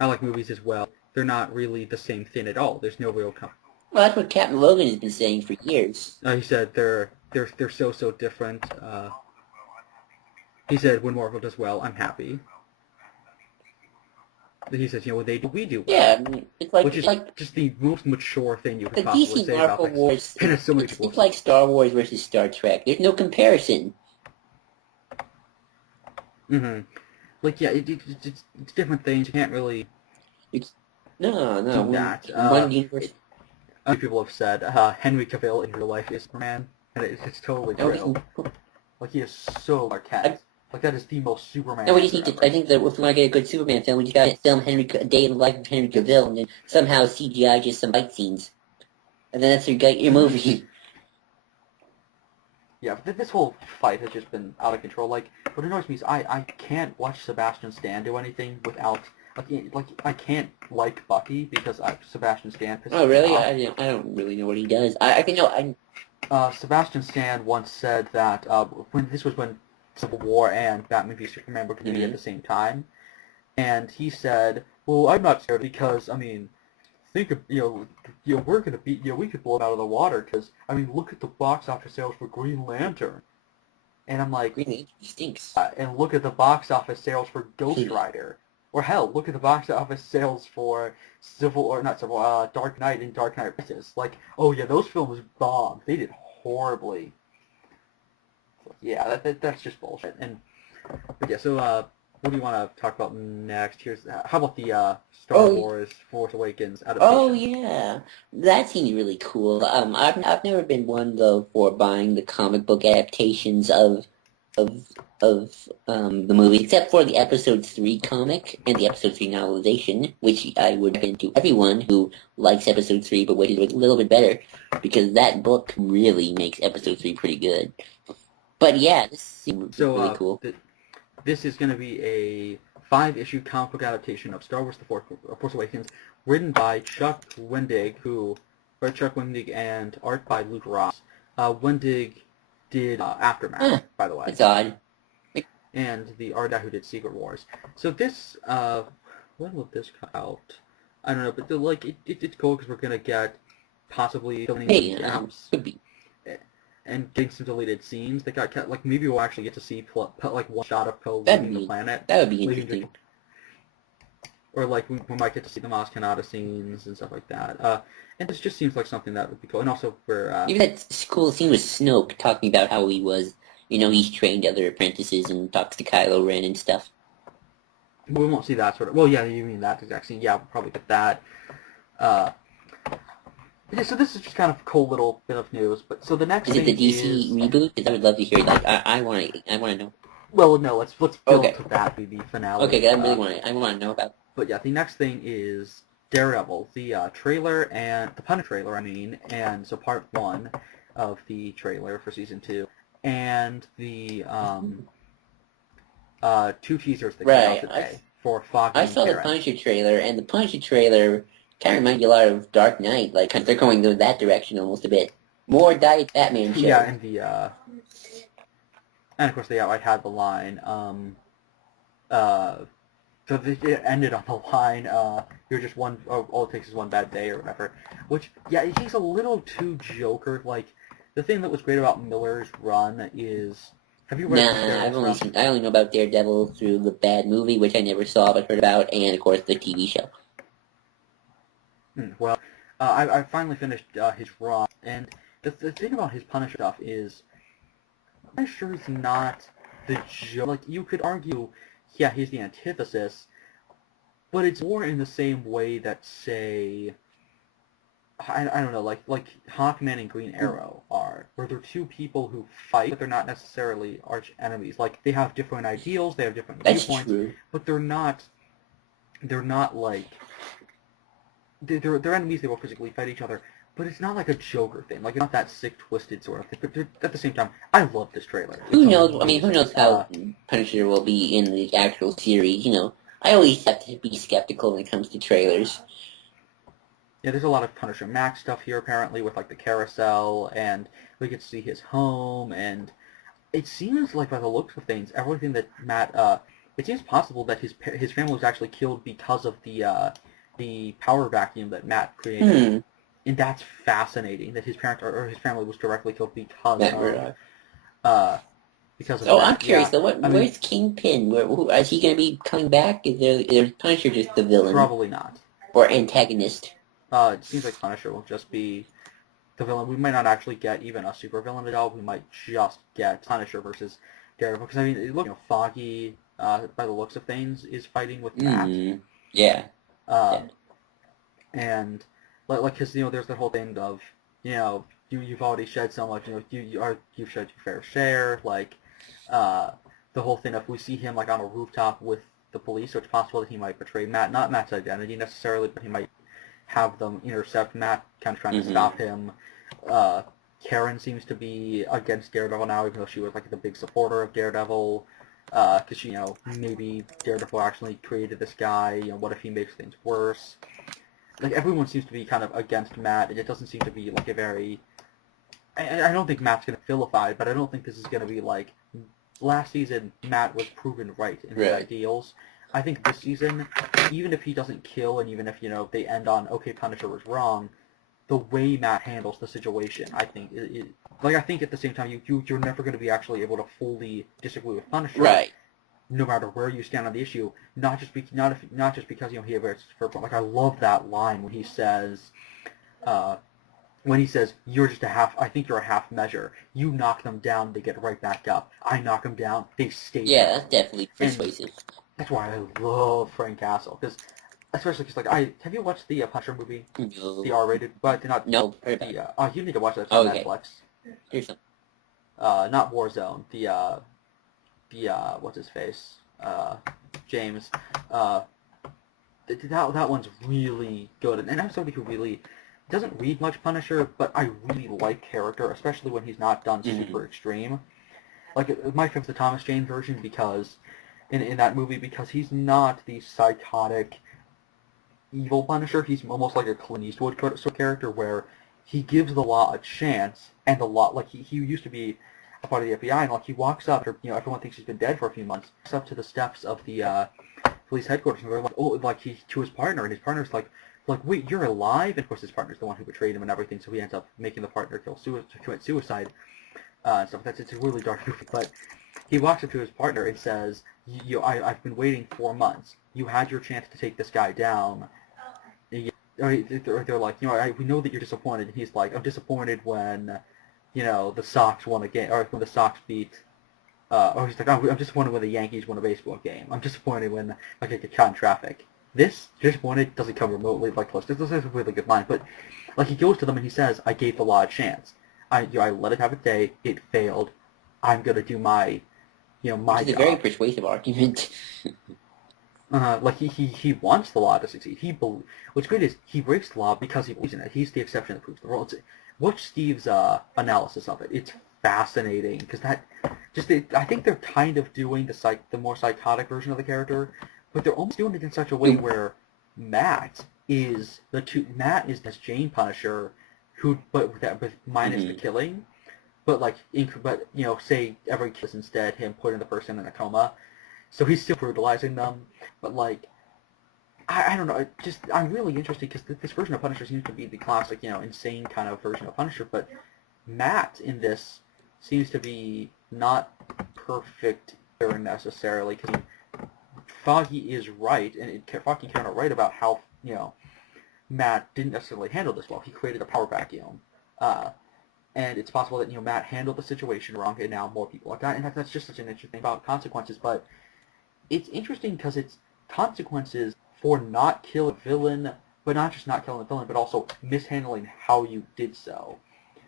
like movies as well. They're not really the same thing at all. There's no real. Well, that's what Captain Logan has been saying for years. He said they're so different. He said when Marvel does well, I'm happy. He says, when they do, we do well. Yeah, I mean, which is like just the most mature thing you could possibly DC say Marvel about Wars. It's like Star Wars versus Star Trek. There's no comparison. Like it's different things. You can't really. No. Do that. One universe. People have said Henry Cavill in real life is Superman, and it's totally true. Like he is so Marquette. Like that is the most Superman. No, we just need to. I think that if we want to get a good Superman film, we just got to film a day in the life of Henry Cavill, and then somehow CGI just some fight scenes, and then that's your movie. Yeah, but this whole fight has just been out of control. Like, what annoys me is I can't watch Sebastian Stan do anything without. Like I can't like Bucky because Sebastian Stan pisses Oh, really? me off. I don't really know what he does. I can know. Sebastian Stan once said that when Civil War and Batman v Superman were going to be at the same time, and he said, "Well, I'm not scared because think of we're going to be we could blow it out of the water because look at the box office sales for Green Lantern," and I'm like, Green Lantern stinks. And look at the box office sales for Ghost Rider. Or hell, look at the box office sales for Dark Knight and Dark Knight Rises. Like, oh yeah, those films bombed. They did horribly. Yeah, that's just bullshit. But yeah, so what do you want to talk about next? How about the Star Wars Force Awakens adaptation? Oh yeah, that seems really cool. I've never been one though for buying the comic book adaptations of the movie, except for the Episode 3 comic and the Episode 3 novelization, which I would recommend to everyone who likes Episode 3 but wishes it was a little bit better, because that book really makes Episode 3 pretty good. But yeah, this seems really cool. This is going to be a 5-issue comic book adaptation of Star Wars The Force Awakens, written by Chuck Wendig, and art by Luke Ross. Wendig did Aftermath, by the way. It's odd. And the art guy who did Secret Wars. So this, when will this come out? I don't know, but it's cool because we're going to get possibly filling in gaps. Could be. And getting some deleted scenes that got cut. Like, maybe we'll actually get to see like one shot of Poe leaving the planet. That would be interesting. Or like we might get to see the Maz Kanata scenes and stuff like that. And this just seems like something that would be cool. And also for even that cool scene with Snoke talking about how he was, he's trained other apprentices and talks to Kylo Ren and stuff. We won't see that sort of. Well, yeah, you mean that exact scene? Yeah, we'll probably get that. Yeah, so this is just kind of a cool little bit of news. But so the next thing is it the DC reboot? Because I would love to hear that. I want to know. Well, no, let's build to that be the finale. Okay, I really want to know about. But yeah, the next thing is Daredevil, the trailer and the Punisher trailer. And so part 1 of the trailer for season 2, and the 2 teasers that came out today for Foggy. I saw the Punisher trailer, and the Punisher trailer kind of reminds you a lot of Dark Knight. Like they're going to that direction almost a bit. More Diet Batman show. Yeah, and of course they had the line. So it ended on the line, you're just all it takes is one bad day or whatever. Which, yeah, it takes a little too Joker. Like, the thing that was great about Miller's run is... Have you read I only know about Daredevil through the bad movie, which I never saw but heard about, and, of course, the TV show. Well, I finally finished his run, and the thing about his Punisher stuff is... Punisher is not the Joker. Like, you could argue... Yeah, he's the antithesis, but it's more in the same way that, say, I don't know, like Hawkman and Green Arrow are, where they're two people who fight, but they're not necessarily arch enemies. Like, they have different ideals, they have different viewpoints, but they're not like, they're enemies, they will physically fight each other, but it's not like a Joker thing. Like, it's not that sick, twisted sort of thing. But at the same time, I love this trailer. Who knows? I mean, who knows how Punisher will be in the actual series? I always have to be skeptical when it comes to trailers. Yeah, there's a lot of Punisher Max stuff here apparently with like the carousel, and we get to see his home, and it seems like by the looks of things, everything that Matt, it seems possible that his family was actually killed because of the power vacuum that Matt created. And that's fascinating that his parents or his family was directly killed because of that. I'm curious though. Where's Kingpin? Is he going to be coming back? Is Punisher just the villain? Probably not. Or antagonist? It seems like Punisher will just be the villain. We might not actually get even a super villain at all. We might just get Punisher versus Daredevil. Because I mean, look, Foggy, by the looks of things, is fighting with Matt. Yeah. And. Like, because there's the whole thing of, you've already shed so much, you've shed your fair share. Like, the whole thing of we see him like on a rooftop with the police, so it's possible that he might betray Matt, not Matt's identity necessarily, but he might have them intercept Matt, kind of trying to stop him. Karen seems to be against Daredevil now, even though she was like the big supporter of Daredevil. Because she, maybe Daredevil actually created this guy. What if he makes things worse? Like, everyone seems to be kind of against Matt, and it doesn't seem to be, like, a very... I don't think Matt's going to vilify, but I don't think this is going to be, like... Last season, Matt was proven right in his ideals. I think this season, even if he doesn't kill, and even if, they end on, okay, Punisher was wrong, the way Matt handles the situation, I think... I think at the same time, you're never going to be actually able to fully disagree with Punisher. Right. No matter where you stand on the issue, not just because he averts for like I love that line when he says, you're just a half. I think you're a half measure. You knock them down, they get right back up. I knock them down, they stay. Yeah, that's definitely persuasive. That's why I love Frank Castle, because especially because have you watched the Punisher movie, No. the R-rated, but not No. you need to watch that. It's Oh, on okay. Netflix. Here's some. Not Warzone. The what's his face? James. Uh, that one's really good, and I'm somebody who really doesn't read much Punisher, but I really like character, especially when he's not done super extreme. Like my favorite's the Thomas Jane version because in that movie because he's not the psychotic evil Punisher. He's almost like a Clint Eastwood sort of character where he gives the law a chance, and the law, like he used to be a part of the FBI, and like he walks up, or everyone thinks he's been dead for a few months, walks up to the steps of the police headquarters, and they're like, oh, like he to his partner, and his partner's like, wait, you're alive? And of course, his partner's the one who betrayed him and everything, so he ends up making the partner commit suicide and stuff. It's a really dark movie, but he walks up to his partner and says, I've been waiting 4 months. You had your chance to take this guy down. They're like, we know that you're disappointed. And he's like, I'm disappointed when, the Sox won a game, or when the Sox beat, or he's like, I'm disappointed when the Yankees won a baseball game. I'm disappointed when, I get caught in traffic. This, disappointed, doesn't come remotely, close. This is a really good line, but, he goes to them and he says, I gave the law a chance. I let it have a day. It failed. I'm going to do my my It's a job. very persuasive argument. He wants the law to succeed. What's great is he breaks the law because he believes in it. He's the exception that proves the rule. Watch Steve's analysis of it. It's fascinating because I think they're kind of doing the more psychotic version of the character, but they're almost doing it in such a way where Matt is this Jane Punisher, but minus the killing. But say every kiss instead him putting the person in a coma, so he's still brutalizing them. But I don't know, I'm really interested because this version of Punisher seems to be the classic, insane kind of version of Punisher. But Matt in this seems to be not perfect either necessarily, because Foggy is right, and Foggy kind of right about how Matt didn't necessarily handle this well. He created a power vacuum. And it's possible that Matt handled the situation wrong, and now more people are dying. And that's just such an interesting thing about consequences. But it's interesting because it's consequences for not killing a villain, but not just not killing a villain, but also mishandling how you did so.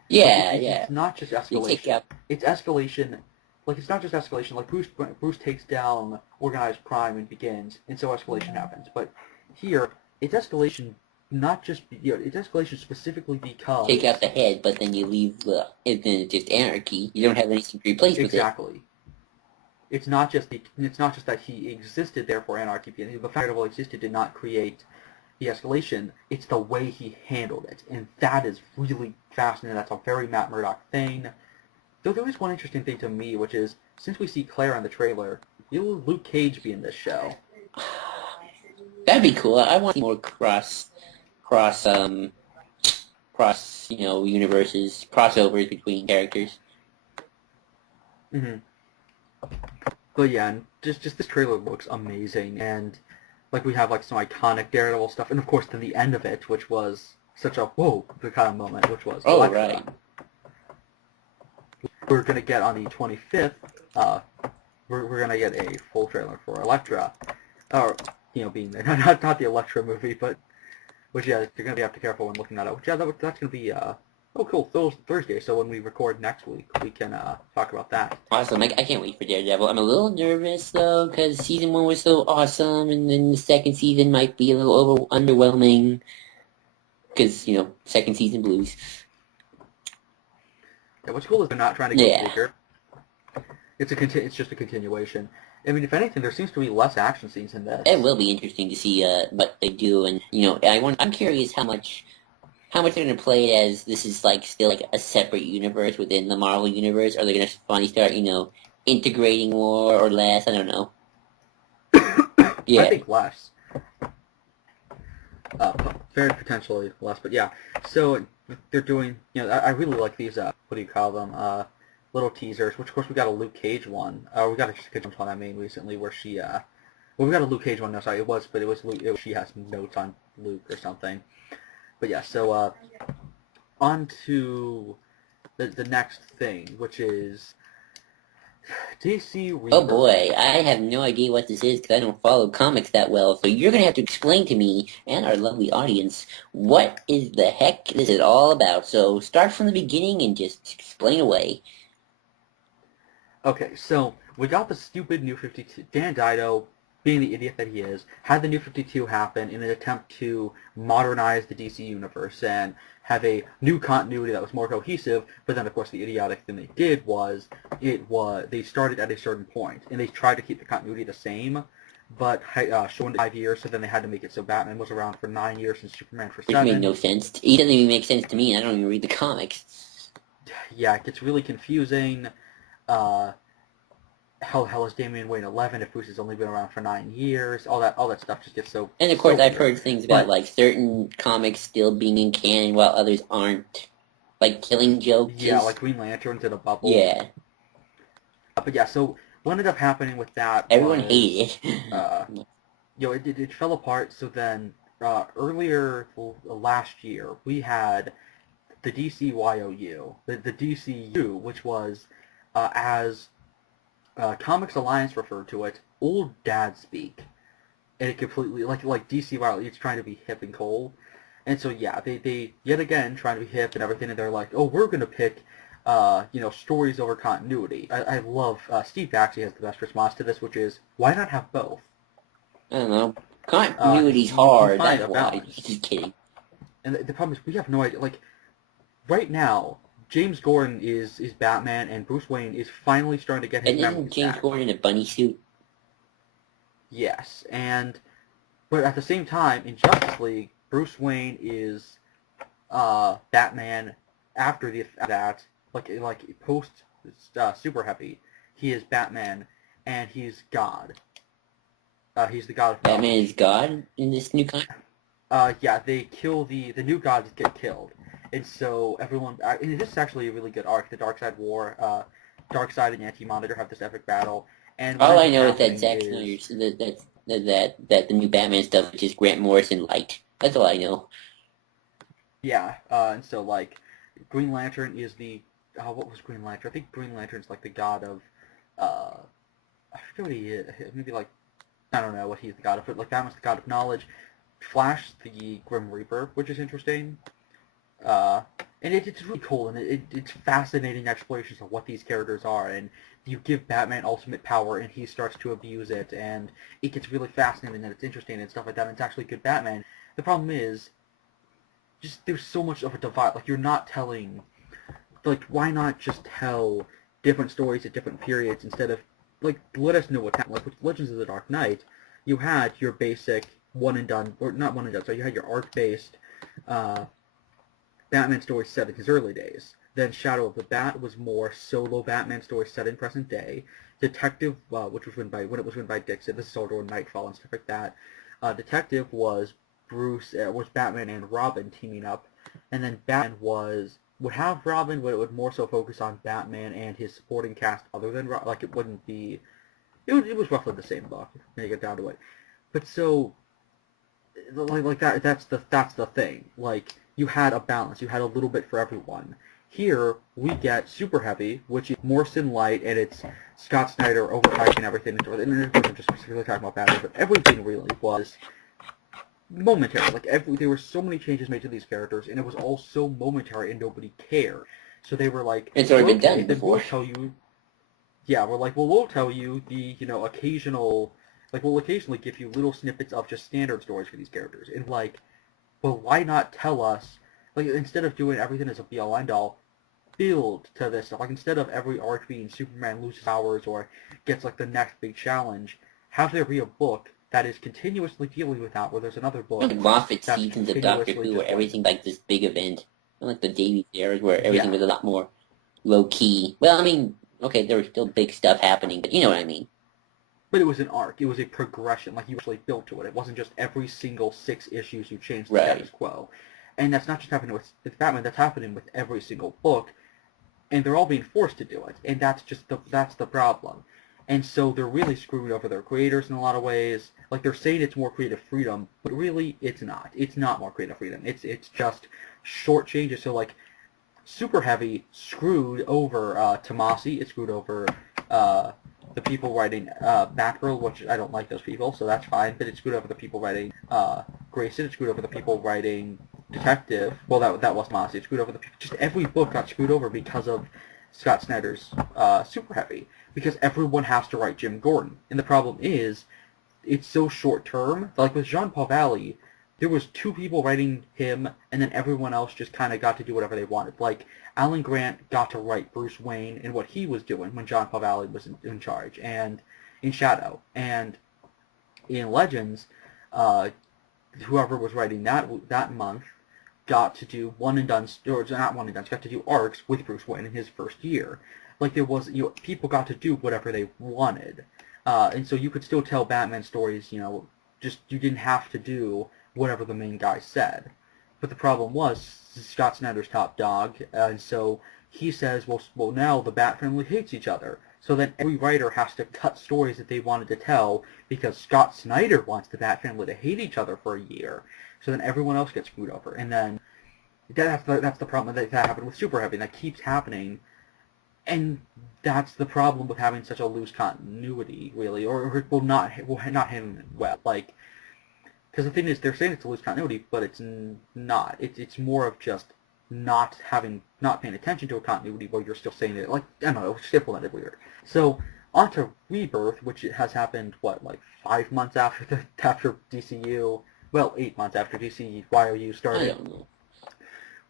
Yeah, It's not just escalation. It's escalation. It's not just escalation. Like Bruce takes down organized crime and begins, and so escalation happens. But here, it's escalation. Not just it's escalation specifically because take out the head, but then you leave and then it's just anarchy. You don't have anything to replace with it. Exactly. It's not just that he existed, therefore anarchy. The fact that Daredevil existed did not create the escalation. It's the way he handled it, and that is really fascinating. That's a very Matt Murdock thing. Though there is one interesting thing to me, which is since we see Claire in the trailer, will Luke Cage be in this show? That'd be cool. I want more cross universes, crossovers between characters. Mm-hmm. But yeah, and just this trailer looks amazing, and we have some iconic Daredevil stuff, and of course then the end of it, which was such a whoa the kind of moment, which was Elektra. Right. We're gonna get on the 25th. We're gonna get a full trailer for Elektra, or being there, not the Elektra movie, but. Which, yeah, you're going to have to be careful when looking that up. Which, yeah, that's going to be, cool, Thursday. So when we record next week, we can talk about that. Awesome. I can't wait for Daredevil. I'm a little nervous, though, because Season 1 was so awesome, and then the second season might be a little underwhelming, because, second season blues. Yeah, what's cool is they're not trying to go bigger. It's just a continuation. I mean, if anything, there seems to be less action scenes in this. It will be interesting to see what they do, and I'm curious how much they're going to play it as this is still a separate universe within the Marvel universe. Are they going to finally start integrating more or less? I don't know. Yeah, I think less. Very potentially less, but yeah. So they're doing. I really like these. What do you call them? Little teasers, which of course we got a Luke Cage one. We got a Jessica Jones one I made recently where she, well, we got a Luke Cage one. No, sorry, it was Luke. She has notes on Luke or something. But yeah, so on to the next thing, which is DC Rebirth. Oh boy, I have no idea what this is because I don't follow comics that well, so you're gonna have to explain to me and our lovely audience what is the heck this is all about. So start from the beginning and just explain away. Okay, so we got the stupid New 52. Dan Dido, being the idiot that he is, had the New 52 happen in an attempt to modernize the DC universe and have a new continuity that was more cohesive. But then, of course, the idiotic thing they did was they started at a certain point and they tried to keep the continuity the same, but shortened it 5 years. So then they had to make it so Batman was around for 9 years and Superman for Which made 7. no sense. He doesn't even make sense to me, and I don't even read the comics. Yeah, it gets really confusing. Uh, hell is Damian Wayne 11 if Bruce has only been around for 9 years? All that stuff just gets so. And of course, so I've weird. heard things about like certain comics still being in canon while others aren't, like Killing Joke. Yeah, like Green Lantern's in a bubble. Yeah. But yeah, so what ended up happening with that Everyone was, hated it. it fell apart. So then earlier last year we had the DCYOU, the DCU, which was as Comics Alliance referred to it, old dad speak, and it completely like DC Riley, it's trying to be hip and cool, and so yeah, they yet again trying to be hip and everything, and they're like, oh, we're gonna pick, stories over continuity. I love Steve actually has the best response to this, which is why not have both? I don't know. Continuity's hard. That's why. Just kidding. And the problem is we have no idea. Like right now, James Gordon is Batman, and Bruce Wayne is finally starting to get his memories And isn't James back. Gordon in a bunny suit? Yes, but at the same time, in Justice League, Bruce Wayne is Batman after that, like post Super Heavy, he is Batman, and he's God. He's the God of Batman is God in this new comic? Yeah, they kill the new gods get killed. And so everyone, and this is actually a really good arc. The Darkseid War, Darkseid and Anti-Monitor have this epic battle. And all I know is that Zack Snyder, that the new Batman stuff is just Grant Morrison light. That's all I know. Yeah, and so like, Green Lantern is the what was Green Lantern? I think Green Lantern's like the god of, I forget what he is. Maybe like, I don't know what he's the god of, but like Batman's the god of knowledge. Flash the Grim Reaper, which is interesting. And it's really cool, and it's fascinating explorations of what these characters are, and you give Batman ultimate power, and he starts to abuse it, and it gets really fascinating, and it's interesting, and stuff like that, and it's actually good Batman. The problem is, just there's so much of a divide, like, you're not telling, like, why not just tell different stories at different periods, instead of, like, let us know what happened, like, with Legends of the Dark Knight, you had your basic one and done, or not one and done, so you had your arc-based, Batman story set in his early days. Then Shadow of the Bat was more solo Batman story set in present day. Detective, which was when it was written by Dixon, this is all during Nightfall and stuff like that. Detective was was Batman and Robin teaming up, and then Batman would have Robin, but it would more so focus on Batman and his supporting cast other than Robin. Like it wouldn't be, it was roughly the same book when you get down to it. But so, like that, that's the thing. Like, you had a balance. You had a little bit for everyone. Here, we get Super Heavy, which is Morrison Light, and it's Scott Snyder overhyping everything. And it wasn't just specifically talking about Batman, but everything really was momentary. Like, there were so many changes made to these characters, and it was all so momentary, and nobody cared. So they were like, it's already been done before. We'll tell you, yeah, we're like, well, we'll tell you the, occasional, like, we'll occasionally give you little snippets of just standard stories for these characters. And, like, but why not tell us, like, instead of doing everything as a be-all, end-all, build to this stuff. Like, instead of every arc being Superman loses powers or gets, like, the next big challenge, have there be a book that is continuously dealing with that, where there's another book. Like Moffat seasons of Doctor Who, where everything's like this big event. Unlike the Davies eras, where everything was a lot more low-key. Well, I mean, okay, there was still big stuff happening, but you know what I mean. But it was an arc. It was a progression. Like, you actually built to it. It wasn't just every single 6 issues you changed the status quo. And that's not just happening with Batman. That's happening with every single book. And they're all being forced to do it. And that's the problem. And so they're really screwing over their creators in a lot of ways. Like, they're saying it's more creative freedom, but really, it's not. It's not more creative freedom. It's just short changes. So, like, Super Heavy screwed over Tomasi. It screwed over the people writing Mackerel, which I don't like those people, so that's fine. But it screwed over the people writing Grayson. It screwed over the people writing Detective. Well, that wasn't honestly. It screwed over the people. Just every book got screwed over because of Scott Snyder's Super Heavy. Because everyone has to write Jim Gordon, and the problem is, it's so short term. Like with Jean-Paul Valley, there was 2 people writing him, and then everyone else just kind of got to do whatever they wanted. Like Alan Grant got to write Bruce Wayne and what he was doing when Jean-Paul Valley was in charge, and in Shadow, and in Legends, whoever was writing that month got to do one and done, or not one and done, got to do arcs with Bruce Wayne in his first year. Like there was, people got to do whatever they wanted, and so you could still tell Batman stories. Just you didn't have to do whatever the main guy said. But the problem was Scott Snyder's top dog, and so he says, well, now the Bat family hates each other. So then every writer has to cut stories that they wanted to tell because Scott Snyder wants the Bat family to hate each other for a year. So then everyone else gets screwed over, and then that's the problem that happened with Super Heavy, and that keeps happening. And that's the problem with having such a loose continuity, really, or not him well. Like, because the thing is, they're saying it's a loose continuity, but it's not. It's more of just not paying attention to a continuity while you're still saying it. Like, I don't know, it's implemented weird. So onto Rebirth, which has happened like 5 months after DCU. Well, 8 months after DCYOU started. I don't know.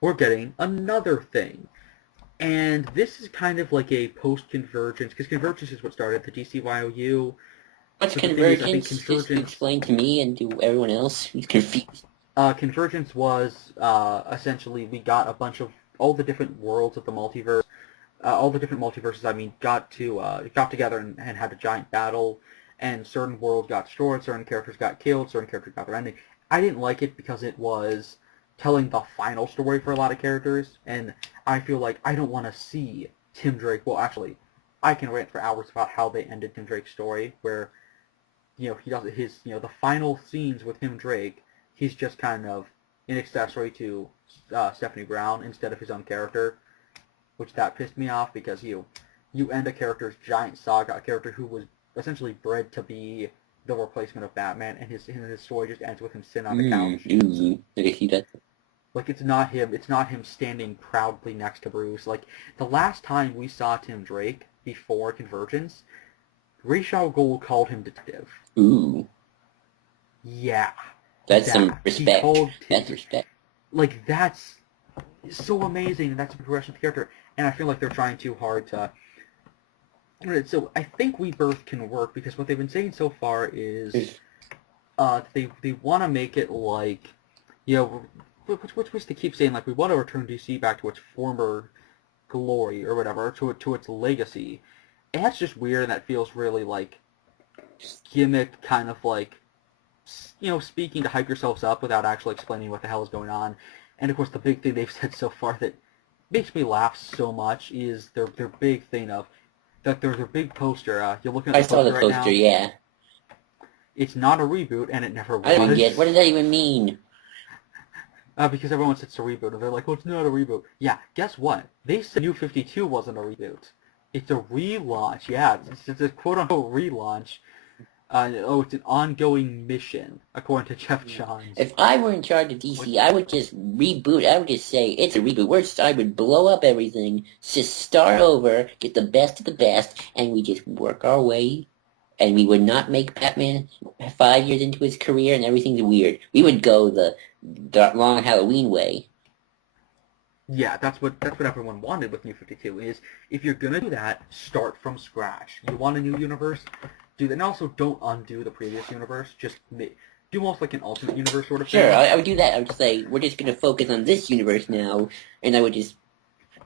We're getting another thing. And this is kind of like a post-Convergence, because Convergence is what started the DCYOU. What's So Convergence? Convergence? Just explain to me and to everyone else who's confused. Convergence was, essentially, we got a bunch of all the different worlds of the multiverse. All the different multiverses, got together and had a giant battle, and certain worlds got destroyed, certain characters got killed, certain characters got their ending. I didn't like it because it was telling the final story for a lot of characters, and I feel like I don't want to see Tim Drake. Well, actually, I can rant for hours about how they ended Tim Drake's story, where, he does his, the final scenes with Tim Drake, he's just kind of an accessory to Stephanie Brown instead of his own character, which that pissed me off, because you end a character's giant saga, a character who was essentially bred to be the replacement of Batman, and his story just ends with him sitting on the couch. Like, it's not him standing proudly next to Bruce. Like, the last time we saw Tim Drake before Convergence, Ra's al Ghul called him Detective. Ooh. Yeah. That's some respect. That's respect. Like, that's so amazing, and that's a progression of the character, and I feel like they're trying too hard to... So I think Rebirth can work, because what they've been saying so far is they want to make it like, which they keep saying, like, we want to return DC back to its former glory, or whatever, to its legacy. And that's just weird, and that feels really, like, gimmick, kind of like, speaking to hype yourselves up without actually explaining what the hell is going on. And, of course, the big thing they've said so far that makes me laugh so much is their big thing of, that there's a big poster. You're looking at the poster right now. I saw the poster, yeah. It's not a reboot, and it never was. I don't get, what does that even mean? Because everyone says it's a reboot, and they're like, well, it's not a reboot. Yeah, guess what? They said New 52 wasn't a reboot. It's a relaunch, yeah. It's a quote-unquote relaunch. It's an ongoing mission, according to Jeff Johns. If I were in charge of DC, I would just reboot. I would just say, it's a reboot. I would blow up everything, just start over, get the best of the best, and we just work our way. And we would not make Batman 5 years into his career and everything's weird. We would go the long Halloween way. Yeah, that's what everyone wanted with New 52, is if you're going to do that, start from scratch. You want a new universe? Do that. And also, don't undo the previous universe. Just do almost like an alternate universe sort of thing. Sure, I would do that. I would say, we're just going to focus on this universe now, and I would just...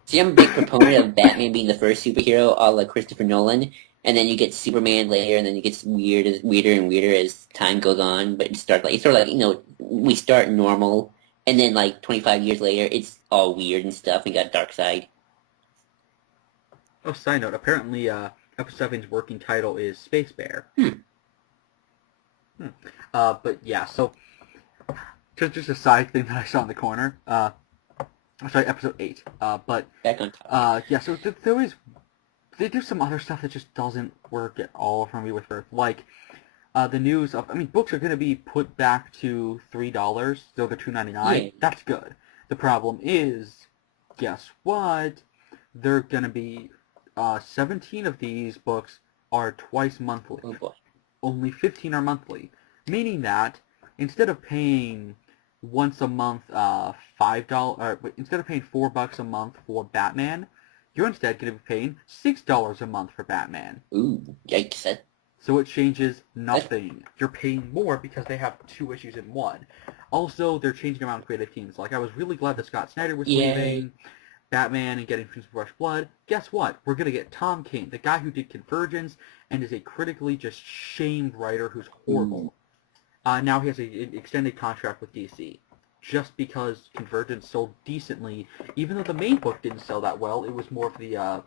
See, I'm a big proponent of Batman being the first superhero, a la Christopher Nolan, and then you get Superman later, and then it gets weirder and weirder as time goes on, but it's sort of like, we start normal, and then, like, 25 years later, it's all weird and stuff, and got Darkseid. Oh, side note, apparently, Episode 7's working title is Space Bear. But yeah, so just a side thing that I saw in the corner. Sorry, Episode 8. But back on top. Yeah, so there is they do some other stuff that just doesn't work at all for me with Earth. Like, the news of, books are going to be put back to $3, so they're $2.99. Yeah. That's good. The problem is, guess what? They're going to be, 17 of these books are twice monthly. Oh boy. Only 15 are monthly. Meaning that, instead of paying once a month, instead of paying $4 a month for Batman, you're instead going to be paying $6 a month for Batman. Ooh, yikes. So it changes nothing. You're paying more because they have 2 issues in one. Also, they're changing around creative teams. Like, I was really glad that Scott Snyder was leaving Batman and getting Prince of Rush Blood. Guess what? We're going to get Tom King, the guy who did Convergence and is a critically just shamed writer who's horrible. Now he has an extended contract with DC. Just because Convergence sold decently, even though the main book didn't sell that well, it was more of the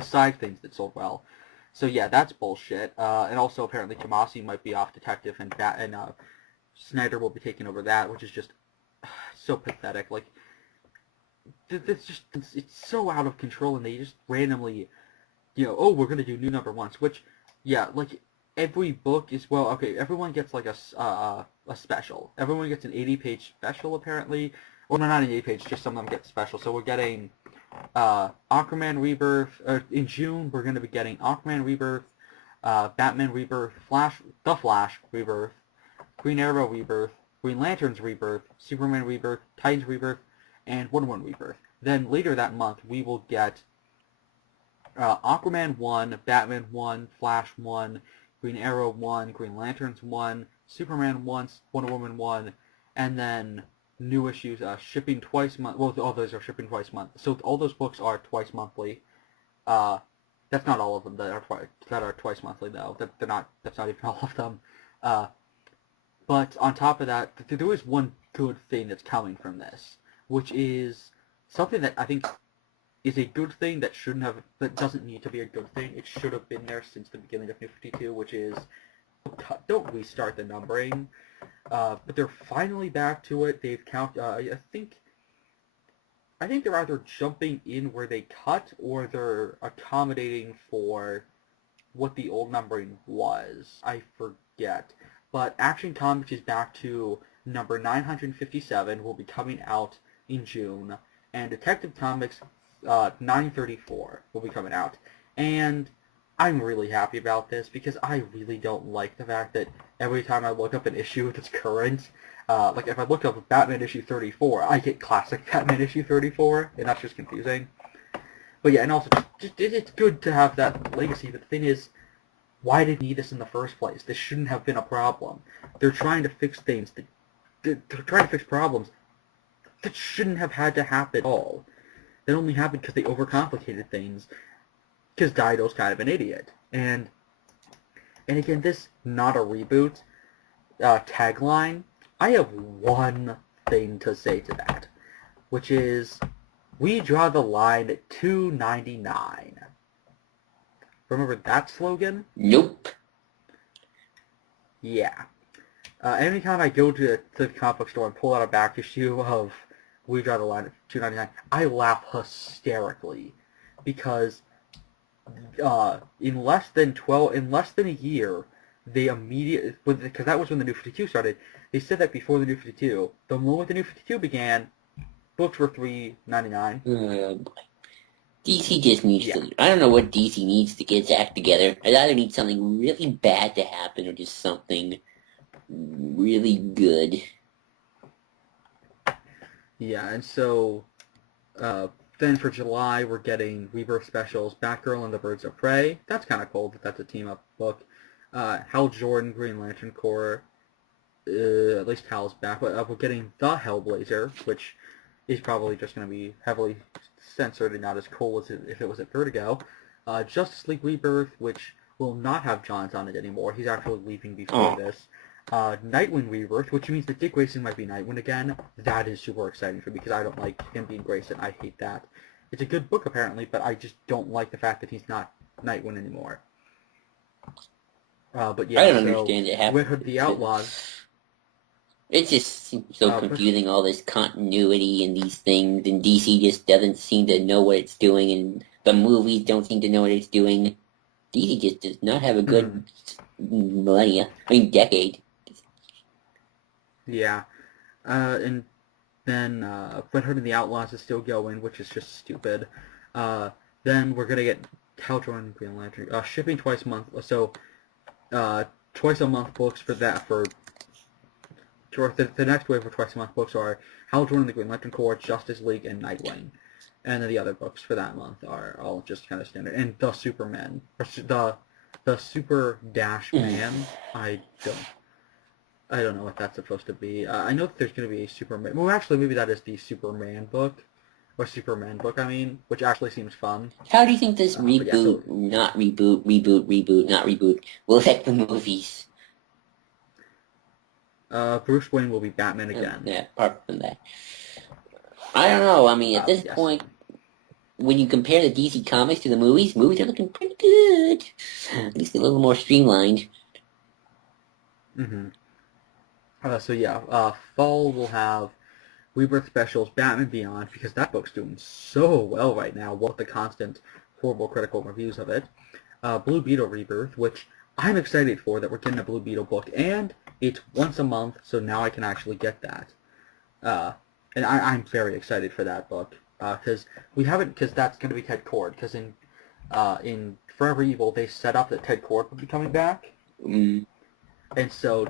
side things that sold well. So yeah, that's bullshit. And also apparently Tomasi might be off Detective, and Snyder will be taking over that, which is just so pathetic. Like, it's so out of control, and they just randomly, oh, we're gonna do new #1s. Which, yeah, like every book is everyone gets like a special. Everyone gets an 80-page special apparently, or no, not an 80-page, just some of them get special. So we're getting Aquaman Rebirth. In June, we're going to be getting Aquaman Rebirth, Batman Rebirth, The Flash Rebirth, Green Arrow Rebirth, Green Lantern's Rebirth, Superman Rebirth, Titans Rebirth, and Wonder Woman Rebirth. Then later that month, we will get Aquaman 1, Batman 1, Flash 1, Green Arrow 1, Green Lanterns 1, Superman 1, Wonder Woman 1, and then new issues shipping twice month. Well, all those are shipping twice month. So all those books are twice monthly. That's not all of them that are twice monthly though. They're not. That's not even all of them. But on top of that, there is one good thing that's coming from this, which is something that I think is a good thing that doesn't need to be a good thing. It should have been there since the beginning of New 52, which is don't restart the numbering. But they're finally back to it. They've I think they're either jumping in where they cut, or they're accommodating for what the old numbering was. I forget. But Action Comics is back to number 957, will be coming out in June, and Detective Comics 934 will be coming out. And I'm really happy about this because I really don't like the fact that every time I look up an issue that's current, like if I look up Batman issue 34, I get classic Batman issue 34, and that's just confusing. But yeah, and also, it's good to have that legacy, but the thing is, why did they need this in the first place? This shouldn't have been a problem. They're trying to fix things, they're trying to fix problems that shouldn't have had to happen at all. That only happened because they overcomplicated things, because Dido's kind of an idiot. And again, this not a reboot tagline, I have one thing to say to that, which is, we draw the line at $2.99. Remember that slogan? Nope. Yeah. Anytime I go to the comic book store and pull out a back issue of We Draw the Line at $2.99, I laugh hysterically, because in less than a year, they immediately, because that was when the New 52 started, they said that before the New 52, the moment the New 52 began, books were $3.99. DC just needs to, I don't know what DC needs to get its act together. I either need something really bad to happen or just something really good. Yeah, and so, then for July, we're getting Rebirth specials, Batgirl and the Birds of Prey. That's kind of cool that's a team-up book. Hal Jordan, Green Lantern Corps. At least Hal's back. But we're getting The Hellblazer, which is probably just going to be heavily censored and not as cool as if it was at Vertigo. Justice League Rebirth, which will not have Johns on it anymore. He's actually leaving before this. Nightwing Rebirth, which means that Dick Grayson might be Nightwing again. That is super exciting for me because I don't like him being Grayson. I hate that. It's a good book apparently, but I just don't like the fact that he's not Nightwing anymore. But yeah, I don't understand it. Red Hood the Outlaws. It just seems so confusing, all this continuity and these things, and DC just doesn't seem to know what it's doing, and The movies don't seem to know what it's doing. DC just does not have a good decade. Yeah. And then Red Hood and the Outlaws is still going, which is just stupid. Then we're gonna get Hal Jordan and Green Lantern. Shipping twice a month. So twice a month books for that. The next wave of twice a month books are Hal Jordan, the Green Lantern Corps, Justice League, and Nightwing. And then the other books for that month are all just kind of standard. And the Superman, or the Super Dash Man. I don't know what that's supposed to be. I know that there's going to be a Superman. Well, actually, maybe that is the Superman book, or Superman book. I mean, which actually seems fun. How do you think this reboot, not reboot, will affect the movies? Bruce Wayne will be Batman again. Yeah, apart from that. I don't know. I mean, at this point, when you compare the DC comics to the movies are looking pretty good. At least a little more streamlined. So yeah, fall will have Rebirth specials, Batman Beyond, because that book's doing so well right now, with the constant horrible critical reviews of it. Blue Beetle Rebirth, which I'm excited for, that we're getting a Blue Beetle book, and it's once a month, so now I can actually get that. And I'm very excited for that book, because that's going to be Ted Kord, because in Forever Evil, they set up that Ted Kord would be coming back. And so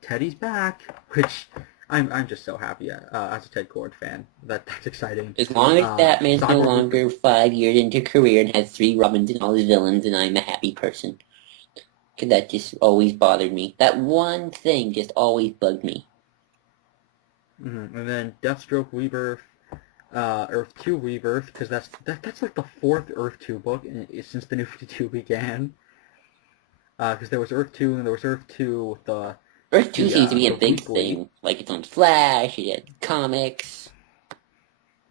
Teddy's back, which I'm just so happy as a Ted Kord fan. That's exciting. As long as Batman's no longer 5 years into career and has 3 Robins and all his villains, and I'm a happy person. Because that just always bothered me. That one thing just always bugged me. And then Deathstroke Rebirth, Earth 2 Rebirth, because that's like the 4th Earth 2 book since the New 52 began. Because there was Earth 2, and there was Earth 2 with the... Earth 2 seems to be a big thing. Like, it's on Flash, it had comics.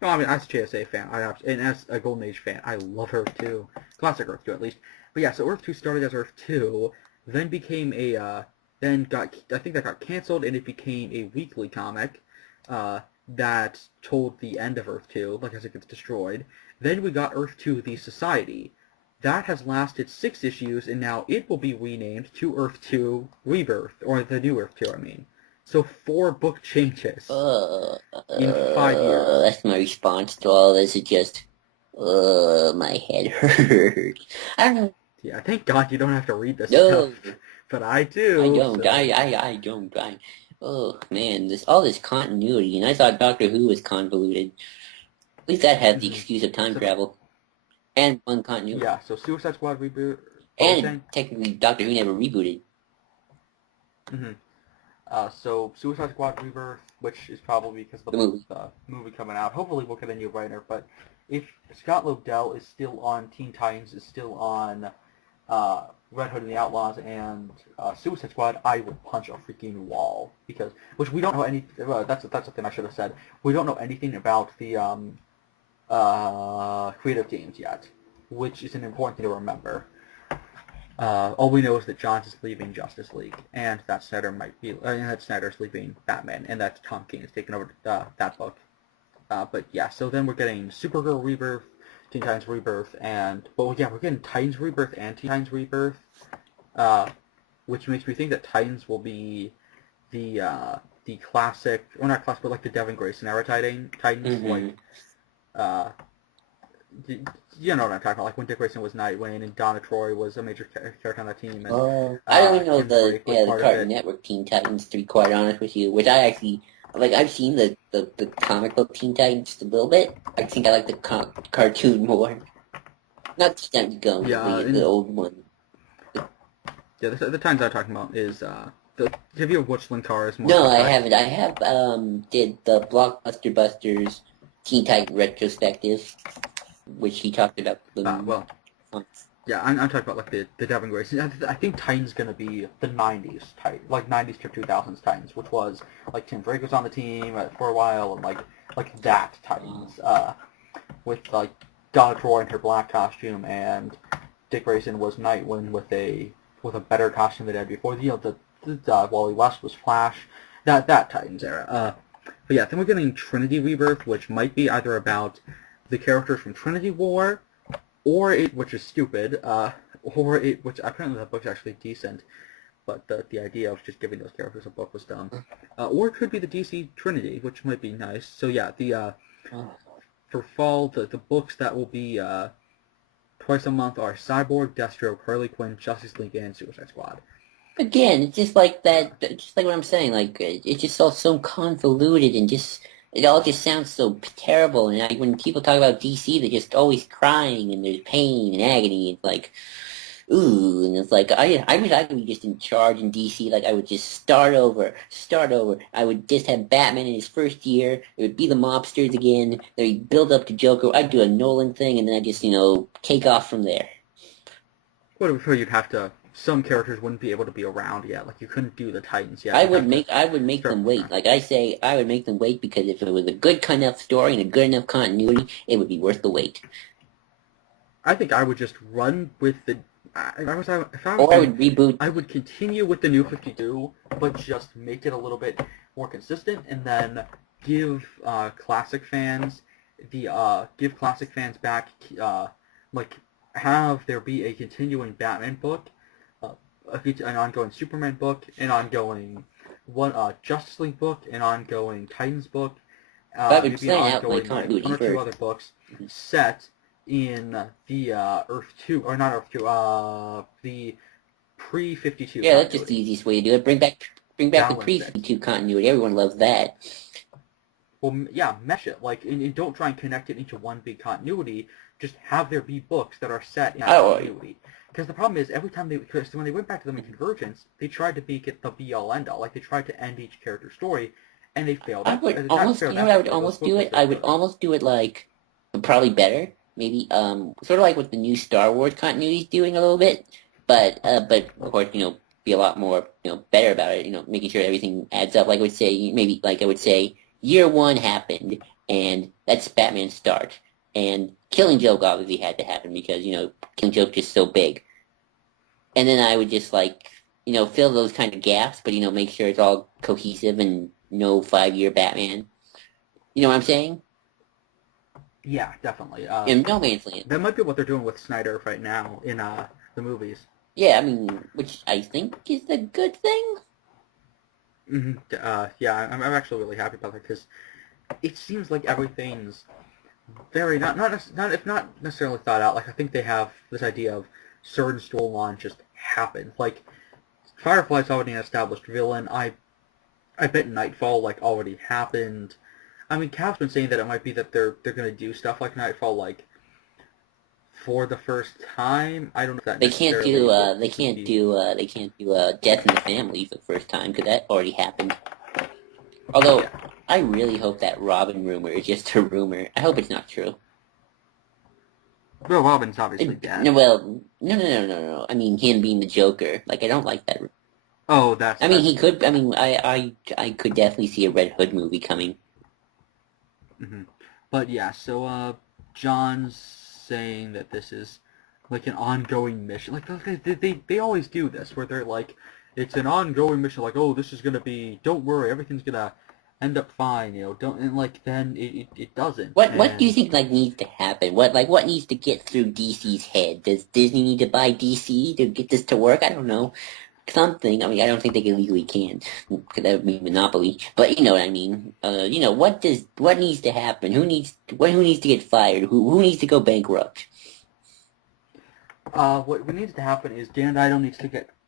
No, I mean, as a JSA fan, and as a Golden Age fan, I love Earth 2. Classic Earth 2, at least. But yeah, so Earth 2 started as Earth 2, then became a... I think that got canceled, and it became a weekly comic that told the end of Earth 2, like as it gets destroyed. Then we got Earth 2, The Society. That has lasted 6 issues, and now it will be renamed to Earth 2 Rebirth, or the new Earth 2, I mean. So 4 book changes in 5 years. That's my response to all this. It just, my head hurts. I don't know. Yeah, thank God you don't have to read this stuff, but I do. I don't. So. I don't. Oh man, all this continuity, and I thought Doctor Who was convoluted. At least that had the excuse of time travel. And one continuity. Yeah, so Suicide Squad reboot. And technically, Doctor Who never rebooted. So Suicide Squad Rebirth, which is probably because of the movie coming out. Hopefully we'll get a new writer, but if Scott Lobdell is still on Teen Titans, is still on Red Hood and the Outlaws, and Suicide Squad, I will punch a freaking wall. Which we don't know any... that's the thing I should have said. We don't know anything about the... creative teams yet, which is an important thing to remember. All we know is that Johns is leaving Justice League, and that that Snyder's leaving Batman, and that Tom King is taking over that book. But yeah, so then we're getting Supergirl Rebirth, Teen Titans Rebirth, we're getting Titans Rebirth and Teen Titans Rebirth, which makes me think that Titans will be the classic, or not classic, but like the Devin Grayson era Titans, like. You know what I'm talking about, like when Dick Grayson was Nightwing and Donna Troy was a major character on that team. And, I only know the Cartoon Network Teen Titans, to be quite honest with you, which I actually, like, I've seen the comic book Teen Titans just a little bit. I think I like the cartoon more. Not the Stamp Gum, the old one. Yeah, the Titans I'm talking about is, have you ever watched Linkara's more? No, I haven't. I have, did the Blockbuster Busters Teen Titan retrospective, which he talked about. Yeah, I'm talking about like the Devin Grayson. I think Titans gonna be the '90s Titans, like '90s to 2000s Titans, which was like Tim Drake was on the team for a while, and like that Titans, with like Donna Troy in her black costume, and Dick Grayson was Nightwing with a better costume than he had before. The Wally West was Flash. That Titans era. But yeah, then we're getting Trinity Rebirth, which might be either about the characters from Trinity War, which is stupid, which apparently that book's actually decent, but the idea of just giving those characters a book was dumb. Or it could be the DC Trinity, which might be nice. So yeah, for fall, the books that will be twice a month are Cyborg, Deathstroke, Harley Quinn, Justice League, and Suicide Squad. Again, it's just like that, just like what I'm saying, like, it's just all so convoluted and just, it all just sounds so terrible, and when people talk about DC, they're just always crying, and there's pain and agony, it's like, ooh, and it's like, I wish I could be just in charge in DC, like, I would just start over, I would just have Batman in his first year, it would be the mobsters again, they'd build up to Joker, I'd do a Nolan thing, and then I'd just, take off from there. Well, before you'd have to, some characters wouldn't be able to be around yet, like, you couldn't do the Titans yet. I would make them wait, like I say, I would make them wait, because if it was a good enough story and a good enough continuity, it would be worth the wait. I think I would just run with the... I would reboot. I would continue with the New 52, but just make it a little bit more consistent, and then give classic fans back, like, have there be a continuing Batman book, an ongoing Superman book, an ongoing Justice League book, an ongoing Titans book, maybe an ongoing one or two other books set in the Earth 2, or not Earth 2, the pre-52. Yeah, that's just the easiest way to do it. Bring back the pre-52 continuity. Everyone loves that. Well, yeah, mesh it. Like, and don't try and connect it into one big continuity. Just have there be books that are set in that continuity. Because the problem is, every time when they went back to them in Convergence, they tried to make it the be-all, end-all. Like, they tried to end each character's story, and they failed. I would almost, I would almost do it? I would almost do it like, probably better. Maybe, sort of like what the new Star Wars continuity is doing a little bit, but of course, be a lot more, better about it, making sure everything adds up. Like I would say, year one happened, and that's Batman's start. And Killing Joke obviously had to happen because, Killing Joke is so big. And then I would just, fill those kind of gaps, but, make sure it's all cohesive and no 5-year Batman. You know what I'm saying? Yeah, definitely. In No Man's Land. That might be what they're doing with Snyder right now in the movies. Yeah, I mean, which I think is a good thing. Mm-hmm. Yeah, I'm actually really happy about that, because it seems like everything's very not necessarily thought out. Like, I think they have this idea of certain storylines just happen. Like, Firefly's already an established villain. I bet Nightfall already happened. I mean, Cap's been saying that it might be that they're gonna do stuff like Nightfall for the first time. I don't know if that they can't do Death in the Family for the first time, because that already happened. Although, yeah. I really hope that Robin rumor is just a rumor. I hope it's not true. Well, Robin's obviously dead. No. I mean, him being the Joker. I don't like that. Oh, that's... he could... I could definitely see a Red Hood movie coming. Mm-hmm. But yeah, so, John's saying that this is, an ongoing mission. They always do this, where they're it's an ongoing mission, oh, this is gonna be, don't worry, everything's gonna end up fine, then it doesn't. What do you think, needs to happen? What needs to get through DC's head? Does Disney need to buy DC to get this to work? I don't know. Something. I don't think they legally can, because that would mean monopoly. But you know what I mean. What needs to happen? Who needs to get fired? Who needs to go bankrupt? What needs to happen is Dan Dido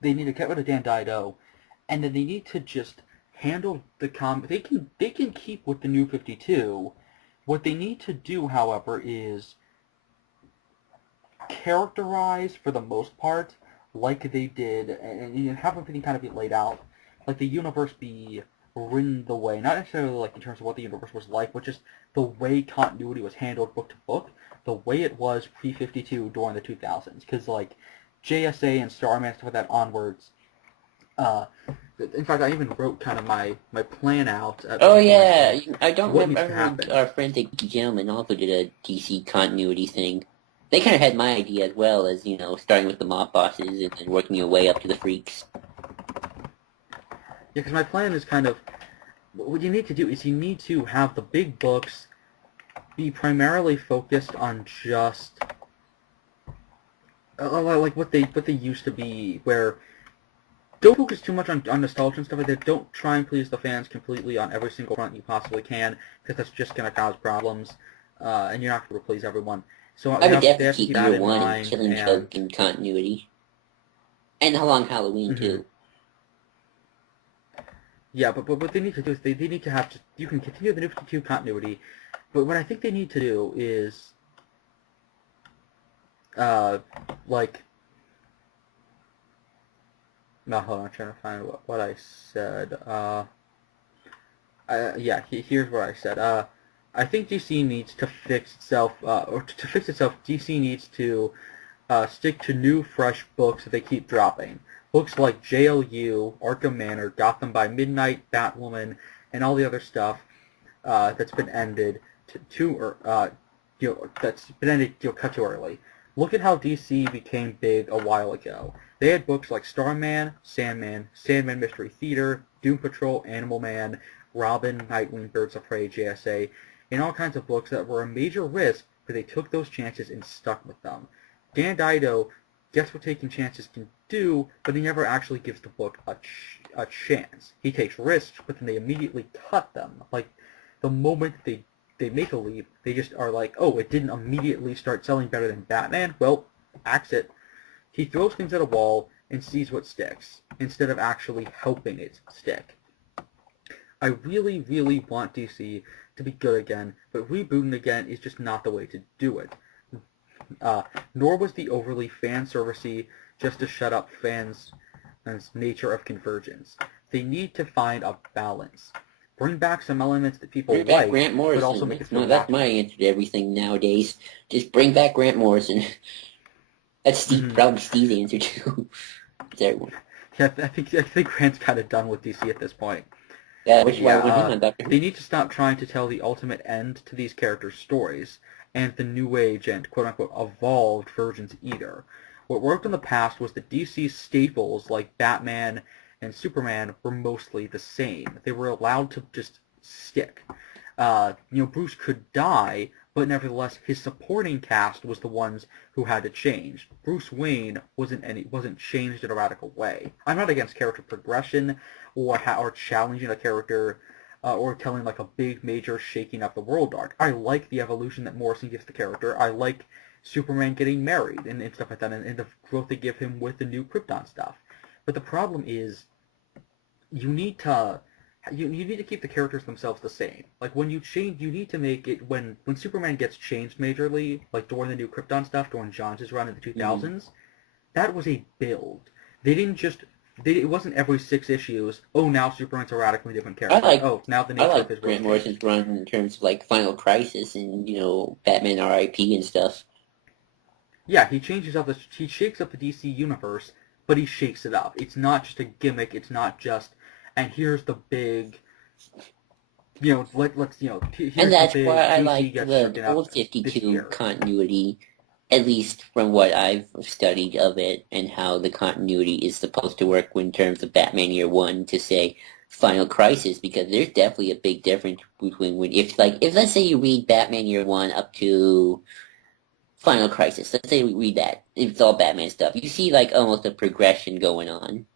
they need to get rid of Dan Dido, and then they need to just handle the they can keep with the New 52. What they need to do, however, is characterize, for the most part, like they did, and have everything kind of be laid out, the universe be written the way, not necessarily in terms of what the universe was like, but just the way continuity was handled book to book, the way it was pre-52 during the 2000s, because JSA and Starman, stuff like that onwards, in fact, I even wrote kind of my plan out. Oh yeah, I don't remember our friend the gentleman also did a DC continuity thing. They kind of had my idea as well, as, starting with the mob bosses and then working your way up to the freaks. Yeah, because my plan is kind of, what you need to do is you need to have the big books be primarily focused on just like what they used to be, where don't focus too much on nostalgia and stuff like that. Don't try and please the fans completely on every single front you possibly can, because that's just going to cause problems, and you're not going to please everyone. So I would they definitely have to keep keep that year in one and mind, Killing and Joke in continuity. And Long Halloween, mhm. too. Yeah, but what they need to do is they need to have just, you can continue the New 52 continuity, but what I think they need to do is, uh, like, no, hold on, I'm trying to find what I said. Yeah, here's what I said. I think DC needs to fix itself, or to fix itself, DC needs to stick to new, fresh books that they keep dropping. Books like JLU, Arkham Manor, Gotham by Midnight, Batwoman, and all the other stuff that's been ended that's been ended cut too early. Look at how DC became big a while ago. They had books like Starman, Sandman, Sandman Mystery Theater, Doom Patrol, Animal Man, Robin, Nightwing, Birds of Prey, JSA, and all kinds of books that were a major risk, but they took those chances and stuck with them. Dan Dido gets what taking chances can do, but he never actually gives the book a chance. He takes risks, but then they immediately cut them. Like, the moment they make a leap, they just are like, oh, it didn't immediately start selling better than Batman? Well, axe it. He throws things at a wall and sees what sticks, instead of actually helping it stick. I really, really want DC to be good again, but rebooting again is just not the way to do it. Nor was the overly fan-servicey just to shut up fans' nature of convergence. They need to find a balance. Bring back some elements that people Bring back like, Grant but also Morrison. make it That's feel that's my natural. answer to everything nowadays. Just bring back Grant Morrison. That's Mm-hmm. probably Steve's answer too. It's everyone. Yeah, I think Grant's kind of done with DC at this point. Yeah, which But is why I yeah, want him on Doctor Who. they need to stop trying to tell the ultimate end to these characters' stories, and the new age and quote-unquote evolved versions either. What worked in the past was that DC's staples like Batman and Superman were mostly the same. They were allowed to just stick. Bruce could die, but nevertheless, his supporting cast was the ones who had to change. Bruce Wayne wasn't changed in a radical way. I'm not against character progression or challenging a character or telling like a big major shaking up the world arc. I like the evolution that Morrison gives the character. I like Superman getting married and stuff like that, and the growth they give him with the new Krypton stuff. But the problem is you need to you need to keep the characters themselves the same. Like when you change, you need to make it when Superman gets changed majorly, like during the new Krypton stuff, during Johns' run in the Mm-hmm. 2000s. That was a build. They didn't just it wasn't every 6 issues. Oh, now Superman's a radically different I character. like Oh, now the I nature of like his world Grant changed. Morrison's run in terms of like Final Crisis and Batman R.I.P. and stuff. Yeah, he shakes up the DC universe, but he shakes it up. It's not just a gimmick. It's not just and here's the big And here's the that's why big I DC like gets the shaken up old this 52 year. continuity, at least from what I've studied of it and how the continuity is supposed to work in terms of Batman Year One to say Final Crisis, because there's definitely a big difference between if let's say you read Batman Year One up to Final Crisis, let's say we read that, it's all Batman stuff. You see like almost a progression going on.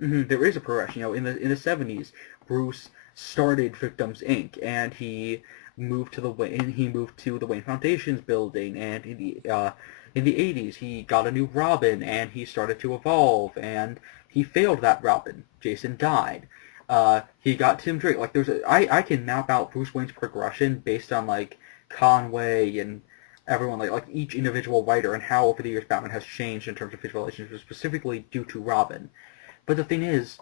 There is a progression. In the 70s, Bruce started Victims Inc. and he moved to the Wayne Foundation's building, and in the 80s he got a new Robin and he started to evolve, and he failed that Robin. Jason died. He got Tim Drake. Like I can map out Bruce Wayne's progression based on like Conway and everyone like each individual writer and how over the years Batman has changed in terms of his relationship, specifically due to Robin. But the thing is,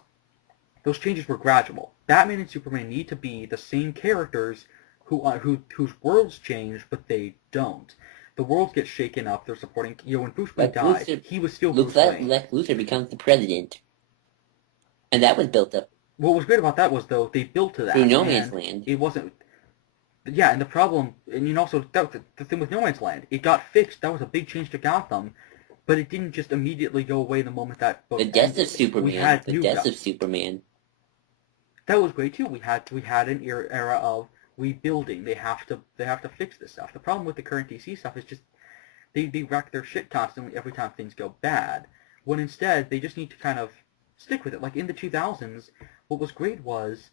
those changes were gradual. Batman and Superman need to be the same characters whose worlds change, but they don't. The world gets shaken up. They're supporting. When Bruce Wayne Like died, Luthor, he was still Bruce Wayne. Lex Luthor becomes the president, and that was built up What was great about that was though they built to through that, No Man's and Land. it wasn't. Yeah, and the problem, and also the thing with No Man's Land, it got fixed. That was a big change to Gotham, but it didn't just immediately go away the moment that The book death of ended. We Superman. had The new death Gotham. of Superman. That was great too. We had an era of rebuilding. They have to fix this stuff. The problem with the current DC stuff is just they wreck their shit constantly every time things go bad. When instead, they just need to kind of stick with it. Like in the 2000s, what was great was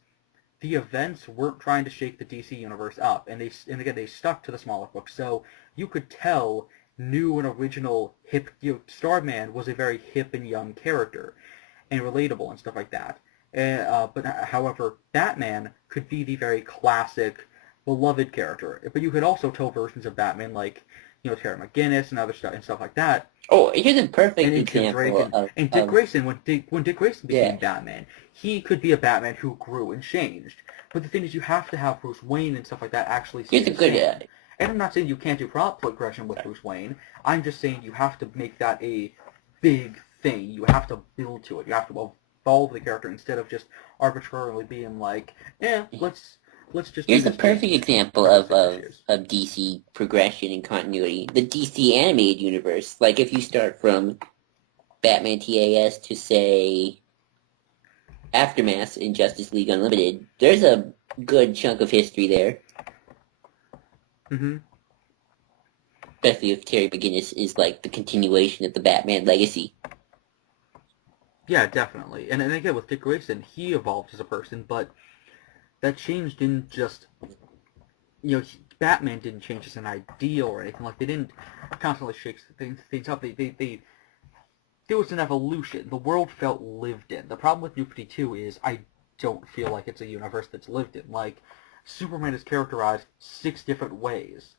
the events weren't trying to shake the DC universe up, and again they stuck to the smaller books. So you could tell new and original hip Starman was a very hip and young character and relatable and stuff like that. But however, Batman could be the very classic, beloved character. But you could also tell versions of Batman like Terry McGinnis and other stuff and stuff like that. Oh, here's a perfect And example and Dick Grayson, when Dick Grayson became Batman, he could be a Batman who grew and changed. But the thing is, you have to have Bruce Wayne and stuff like that actually stay the same. And I'm not saying you can't do plot progression with Bruce Wayne. I'm just saying you have to make that a big thing. You have to build to it. You have to evolve the character instead of just arbitrarily being like, let's just. Here's a perfect example of DC progression and continuity. The DC animated universe. Like if you start from Batman TAS to say Aftermath in Justice League Unlimited, there's a good chunk of history there. Mm-hmm. Especially if Terry McGinnis is like the continuation of the Batman legacy. Yeah, definitely. And again, with Dick Grayson, he evolved as a person, but that change didn't just, Batman didn't change as an ideal or anything. Like, they didn't constantly shake things up. There was an evolution. The world felt lived in. The problem with New 52 is I don't feel like it's a universe that's lived in. Like, Superman is characterized 6 different ways.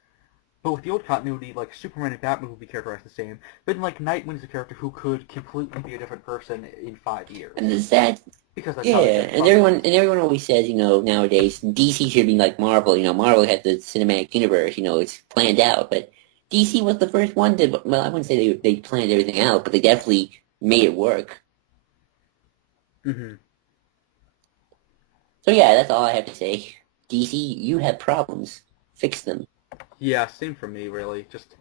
But with the old continuity, like, Superman and Batman would be characterized the same. But then, like, Nightwing is a character who could completely be a different person in 5 years. And the sad... Because that's and everyone always says, nowadays, DC should be like Marvel. Marvel had the cinematic universe, it's planned out. But DC was the first one to... Well, I wouldn't say they planned everything out, but they definitely made it work. Mm-hmm. So yeah, that's all I have to say. DC, you have problems. Fix them. Yeah, same for me, really. Just,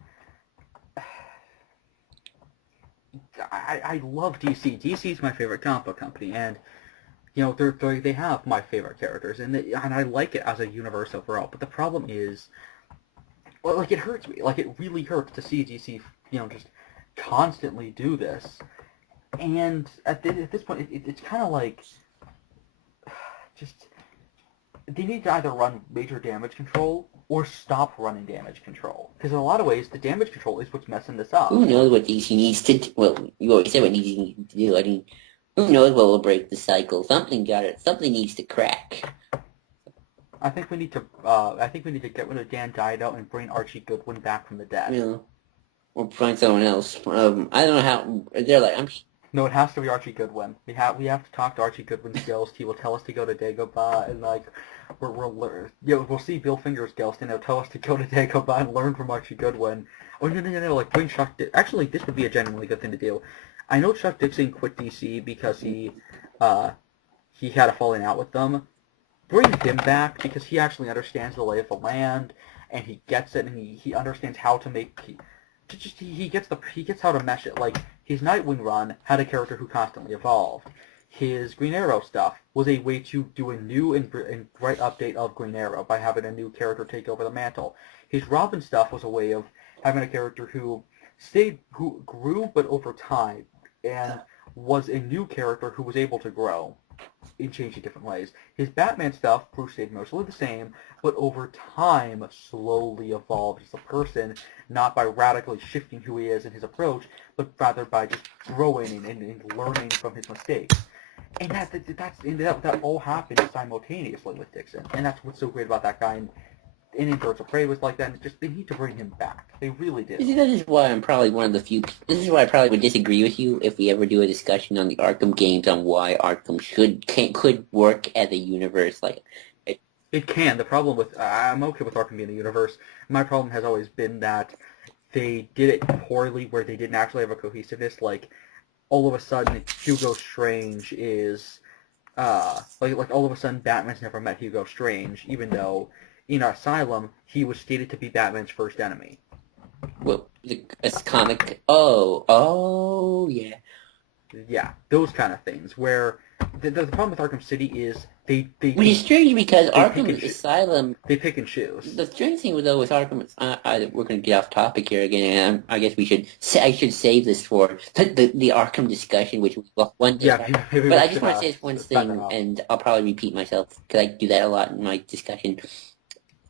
I love DC. DC is my favorite comic book company, and they have my favorite characters, and I like it as a universe overall. But the problem is, well, like, it hurts me. Like, it really hurts to see DC, just constantly do this. And at this point, it's kind of like, just, they need to either run major damage control or stop running damage control. Because in a lot of ways, the damage control is what's messing this up. Who knows what DC needs to do? Well, you already said what DC needs to do. I mean, who knows what will break the cycle? Something needs to crack. I think we need to get rid of Dan Dido and bring Archie Goodwin back from the dead. Yeah. Or find someone else. I don't know how... They're like... No, it has to be Archie Goodwin. We have to talk to Archie Goodwin's ghost. He will tell us to go to Dagobah, and like we'll see Bill Finger's ghost, and he'll tell us to go to Dagobah and learn from Archie Goodwin. Oh no, like bring Chuck. Actually, this would be a genuinely good thing to do. I know Chuck Dixon quit DC because he had a falling out with them. Bring him back because he actually understands the lay of the land, and he gets it, and he understands how to make. He gets how to mesh it. Like, his Nightwing run had a character who constantly evolved. His Green Arrow stuff was a way to do a new and bright update of Green Arrow by having a new character take over the mantle. His Robin stuff was a way of having a character who grew but over time, and was a new character who was able to grow in changing different ways. His Batman stuff, Bruce stayed mostly the same, but over time slowly evolved as a person, not by radically shifting who he is and his approach, but rather by just growing and learning from his mistakes. And that all happened simultaneously with Dixon, and that's what's so great about that guy. And Birds of Prey was like that, and they need to bring him back. They really did. This is why I'm probably one of the few... This is why I probably would disagree with you if we ever do a discussion on the Arkham games on why Arkham could work as a universe. Like, it can. The problem with... I'm okay with Arkham being a universe. My problem has always been that they did it poorly where they didn't actually have a cohesiveness. Like, all of a sudden, Hugo Strange is... like all of a sudden, Batman's never met Hugo Strange, even though... In Asylum, he was stated to be Batman's first enemy. Well, a comic... Oh, yeah. Yeah, those kind of things, where The problem with Arkham City is they Which is strange because they pick Arkham and Asylum. they pick and choose. The strange thing though with Arkham, we're going to get off topic here again, and I guess we should. I should save this for the Arkham discussion, which we will one day. Yeah, maybe But we I just should, want to say this one thing, and I'll probably repeat myself because I do that a lot in my discussion.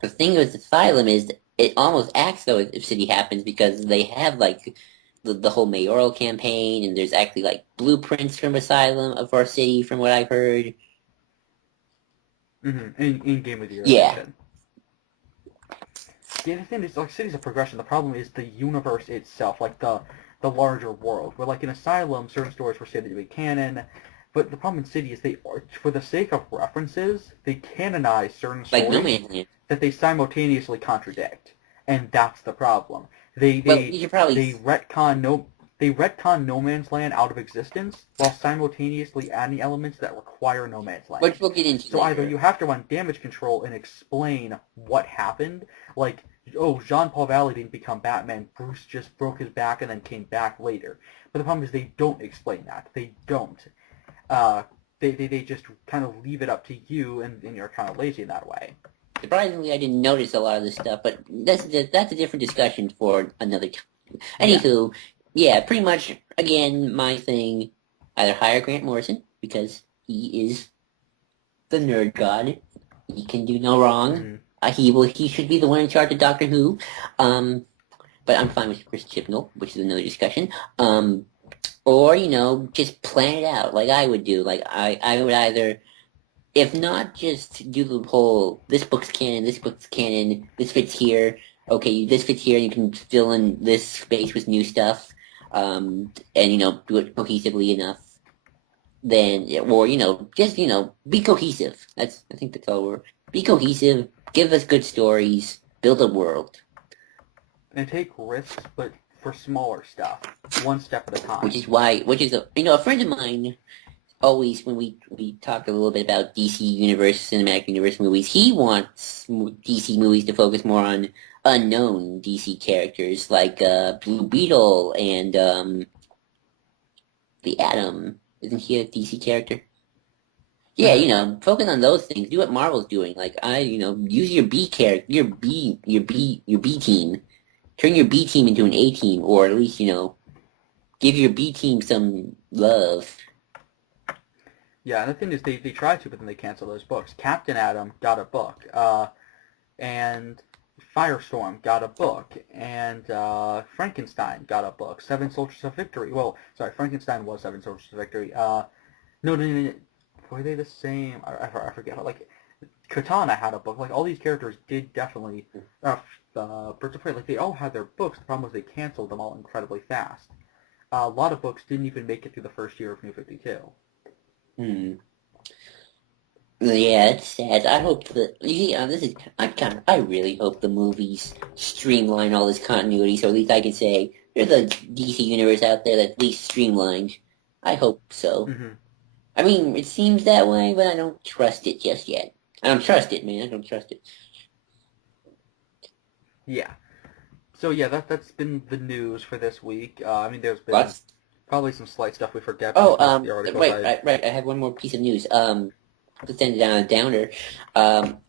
The thing with Asylum is it almost acts though if City happens because they have like the whole mayoral campaign, and there's actually like blueprints from Asylum of our city, from what I've heard. Mm-hmm. In game with your Yeah. edition. The other thing is, like, Cities of Progression, the problem is the universe itself, like the larger world. Where, like, in Asylum, certain stories were stated to be canon, but the problem in City is they, for the sake of references, they canonize certain stories Like No Man's Land. that they simultaneously contradict, and that's the problem. They retcon No Man's Land out of existence while simultaneously adding elements that require No Man's Land. Which we'll get into So later. either you have to run damage control and explain what happened, like, oh, Jean-Paul Valley didn't become Batman, Bruce just broke his back and then came back later. But the problem is they don't explain that. They don't. They just kind of leave it up to you, and you're kind of lazy in that way. Surprisingly, I didn't notice a lot of this stuff, but that's a different discussion for another time. Anywho, yeah, pretty much, again, my thing, either hire Grant Morrison, because he is the nerd god. He can do no wrong. Mm-hmm. He should be the one in charge of Doctor Who. But I'm fine with Chris Chibnall, which is another discussion. Or, just plan it out like I would do. Like, I would either, if not just do the whole, this book's canon, this fits here, okay, this fits here, and you can fill in this space with new stuff, and, do it cohesively enough, then, or, just, be cohesive. I think that's all we're, be cohesive, give us good stories, build a world. And take risks, but for smaller stuff, one step at a time. Which is a friend of mine, always, when we talked a little bit about DC Universe, Cinematic Universe movies, he wants DC movies to focus more on unknown DC characters, like Blue Beetle and the Atom. Isn't he a DC character? Yeah, focus on those things. Do what Marvel's doing. Like, use your B character, your B team. Turn your B team into an A team, or at least, give your B team some love. Yeah, and the thing is, they tried to, but then they canceled those books. Captain Atom got a book, and Firestorm got a book, and Frankenstein got a book. Seven Soldiers of Victory. Well, sorry, Frankenstein was Seven Soldiers of Victory. No. Were they the same? I forget. Like, Katana had a book. Like, all these characters did definitely. Birds of Prey, like, they all had their books. The problem was they canceled them all incredibly fast. A lot of books didn't even make it through the first year of New 52. Yeah, it's sad. I hope that I really hope the movies streamline all this continuity, so at least I can say there's a DC universe out there that's at least streamlined. I hope so. Mm-hmm. I mean, it seems that way, but I don't trust it just yet. I don't trust it, man. I don't trust it. Yeah. So yeah, that's been the news for this week. I mean, there's been probably some slight stuff we forget. Oh, right. I have one more piece of news. To send it down a downer.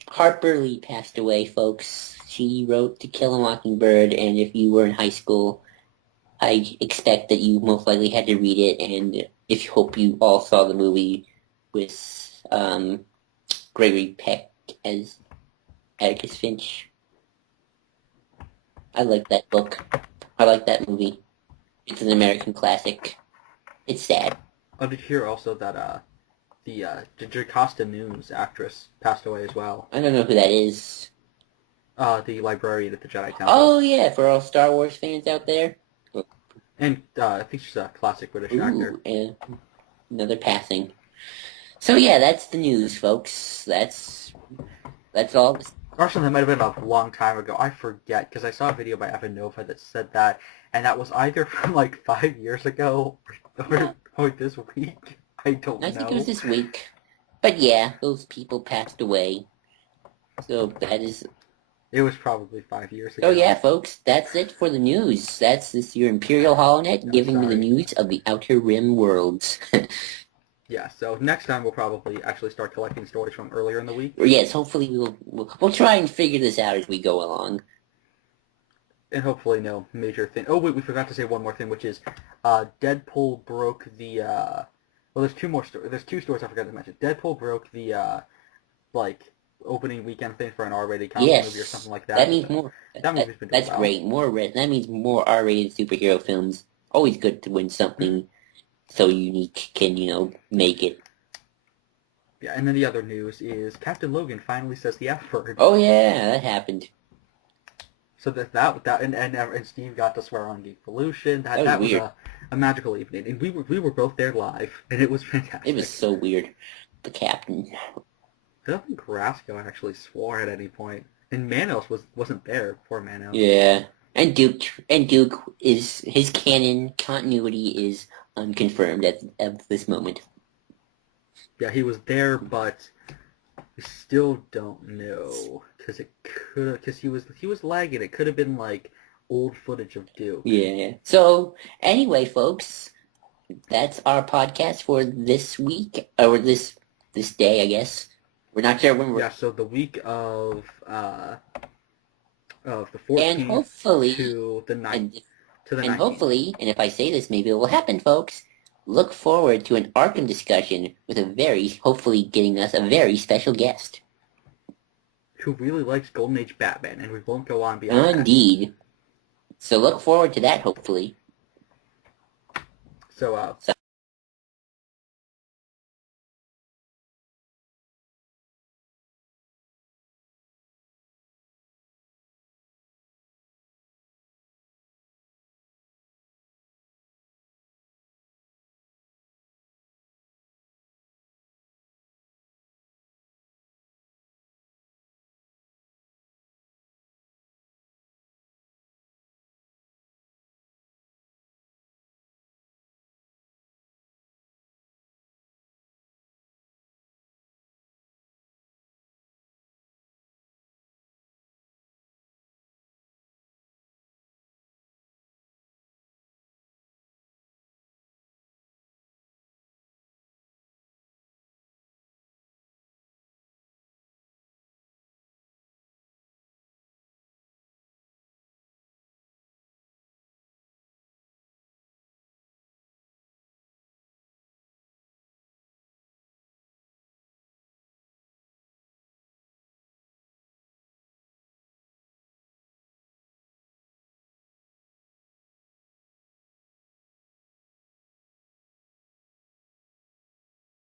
Harper Lee passed away, folks. She wrote To Kill a Mockingbird, and if you were in high school, I expect that you most likely had to read it, and hope you all saw the movie with Gregory Peck as Atticus Finch. I like that book. I like that movie. It's an American classic. It's sad. I did hear also that the Jocasta Nunes actress passed away as well. I don't know who that is. The librarian at the Jedi Temple. Oh yeah, for all Star Wars fans out there. And I think she's a classic British actor. And another passing. So yeah, that's the news, folks. That's all. Actually, that might have been a long time ago. I forget, because I saw a video by Evan Nova that said that, and that was either from like 5 years ago or this week. I don't know. I think it was this week. But yeah, those people passed away. So that is... It was probably 5 years ago. Oh yeah, folks, that's it for the news. That's your Imperial Holonet giving me the news of the Outer Rim worlds. Yeah, so next time we'll probably actually start collecting stories from earlier in the week. Yes, hopefully we'll try and figure this out as we go along. And hopefully no major thing. Oh wait, we forgot to say one more thing, which is Deadpool broke the well, there's two more stories. There's two stories I forgot to mention. Deadpool broke the like opening weekend thing for an R-rated comic movie or something like that. That means more. That movie's been doing That's well. great. That means more R-rated superhero films. Always good to win something so unique can, make it. Yeah, and then the other news is Captain Logan finally says the F word. Oh yeah, that happened. So and Steve got to swear on Geek Pollution. That was a magical evening, and we were both there live, and it was fantastic. It was so weird. The captain. I don't think Carrasco actually swore at any point, and Manos wasn't there. Poor Manos. Yeah, and Duke is his canon continuity is unconfirmed at this moment. Yeah, he was there, but we still don't know because he was lagging. It could have been like old footage of Duke. Yeah. So anyway, folks, that's our podcast for this week or this day, I guess. We're not sure when we're. Yeah. So the week of the 14th to the 9th. And hopefully, and if I say this, maybe it will happen, folks. Look forward to an Arkham discussion with hopefully getting us a very special guest. Who really likes Golden Age Batman, and we won't go on beyond that. Indeed. So look forward to that, hopefully. So,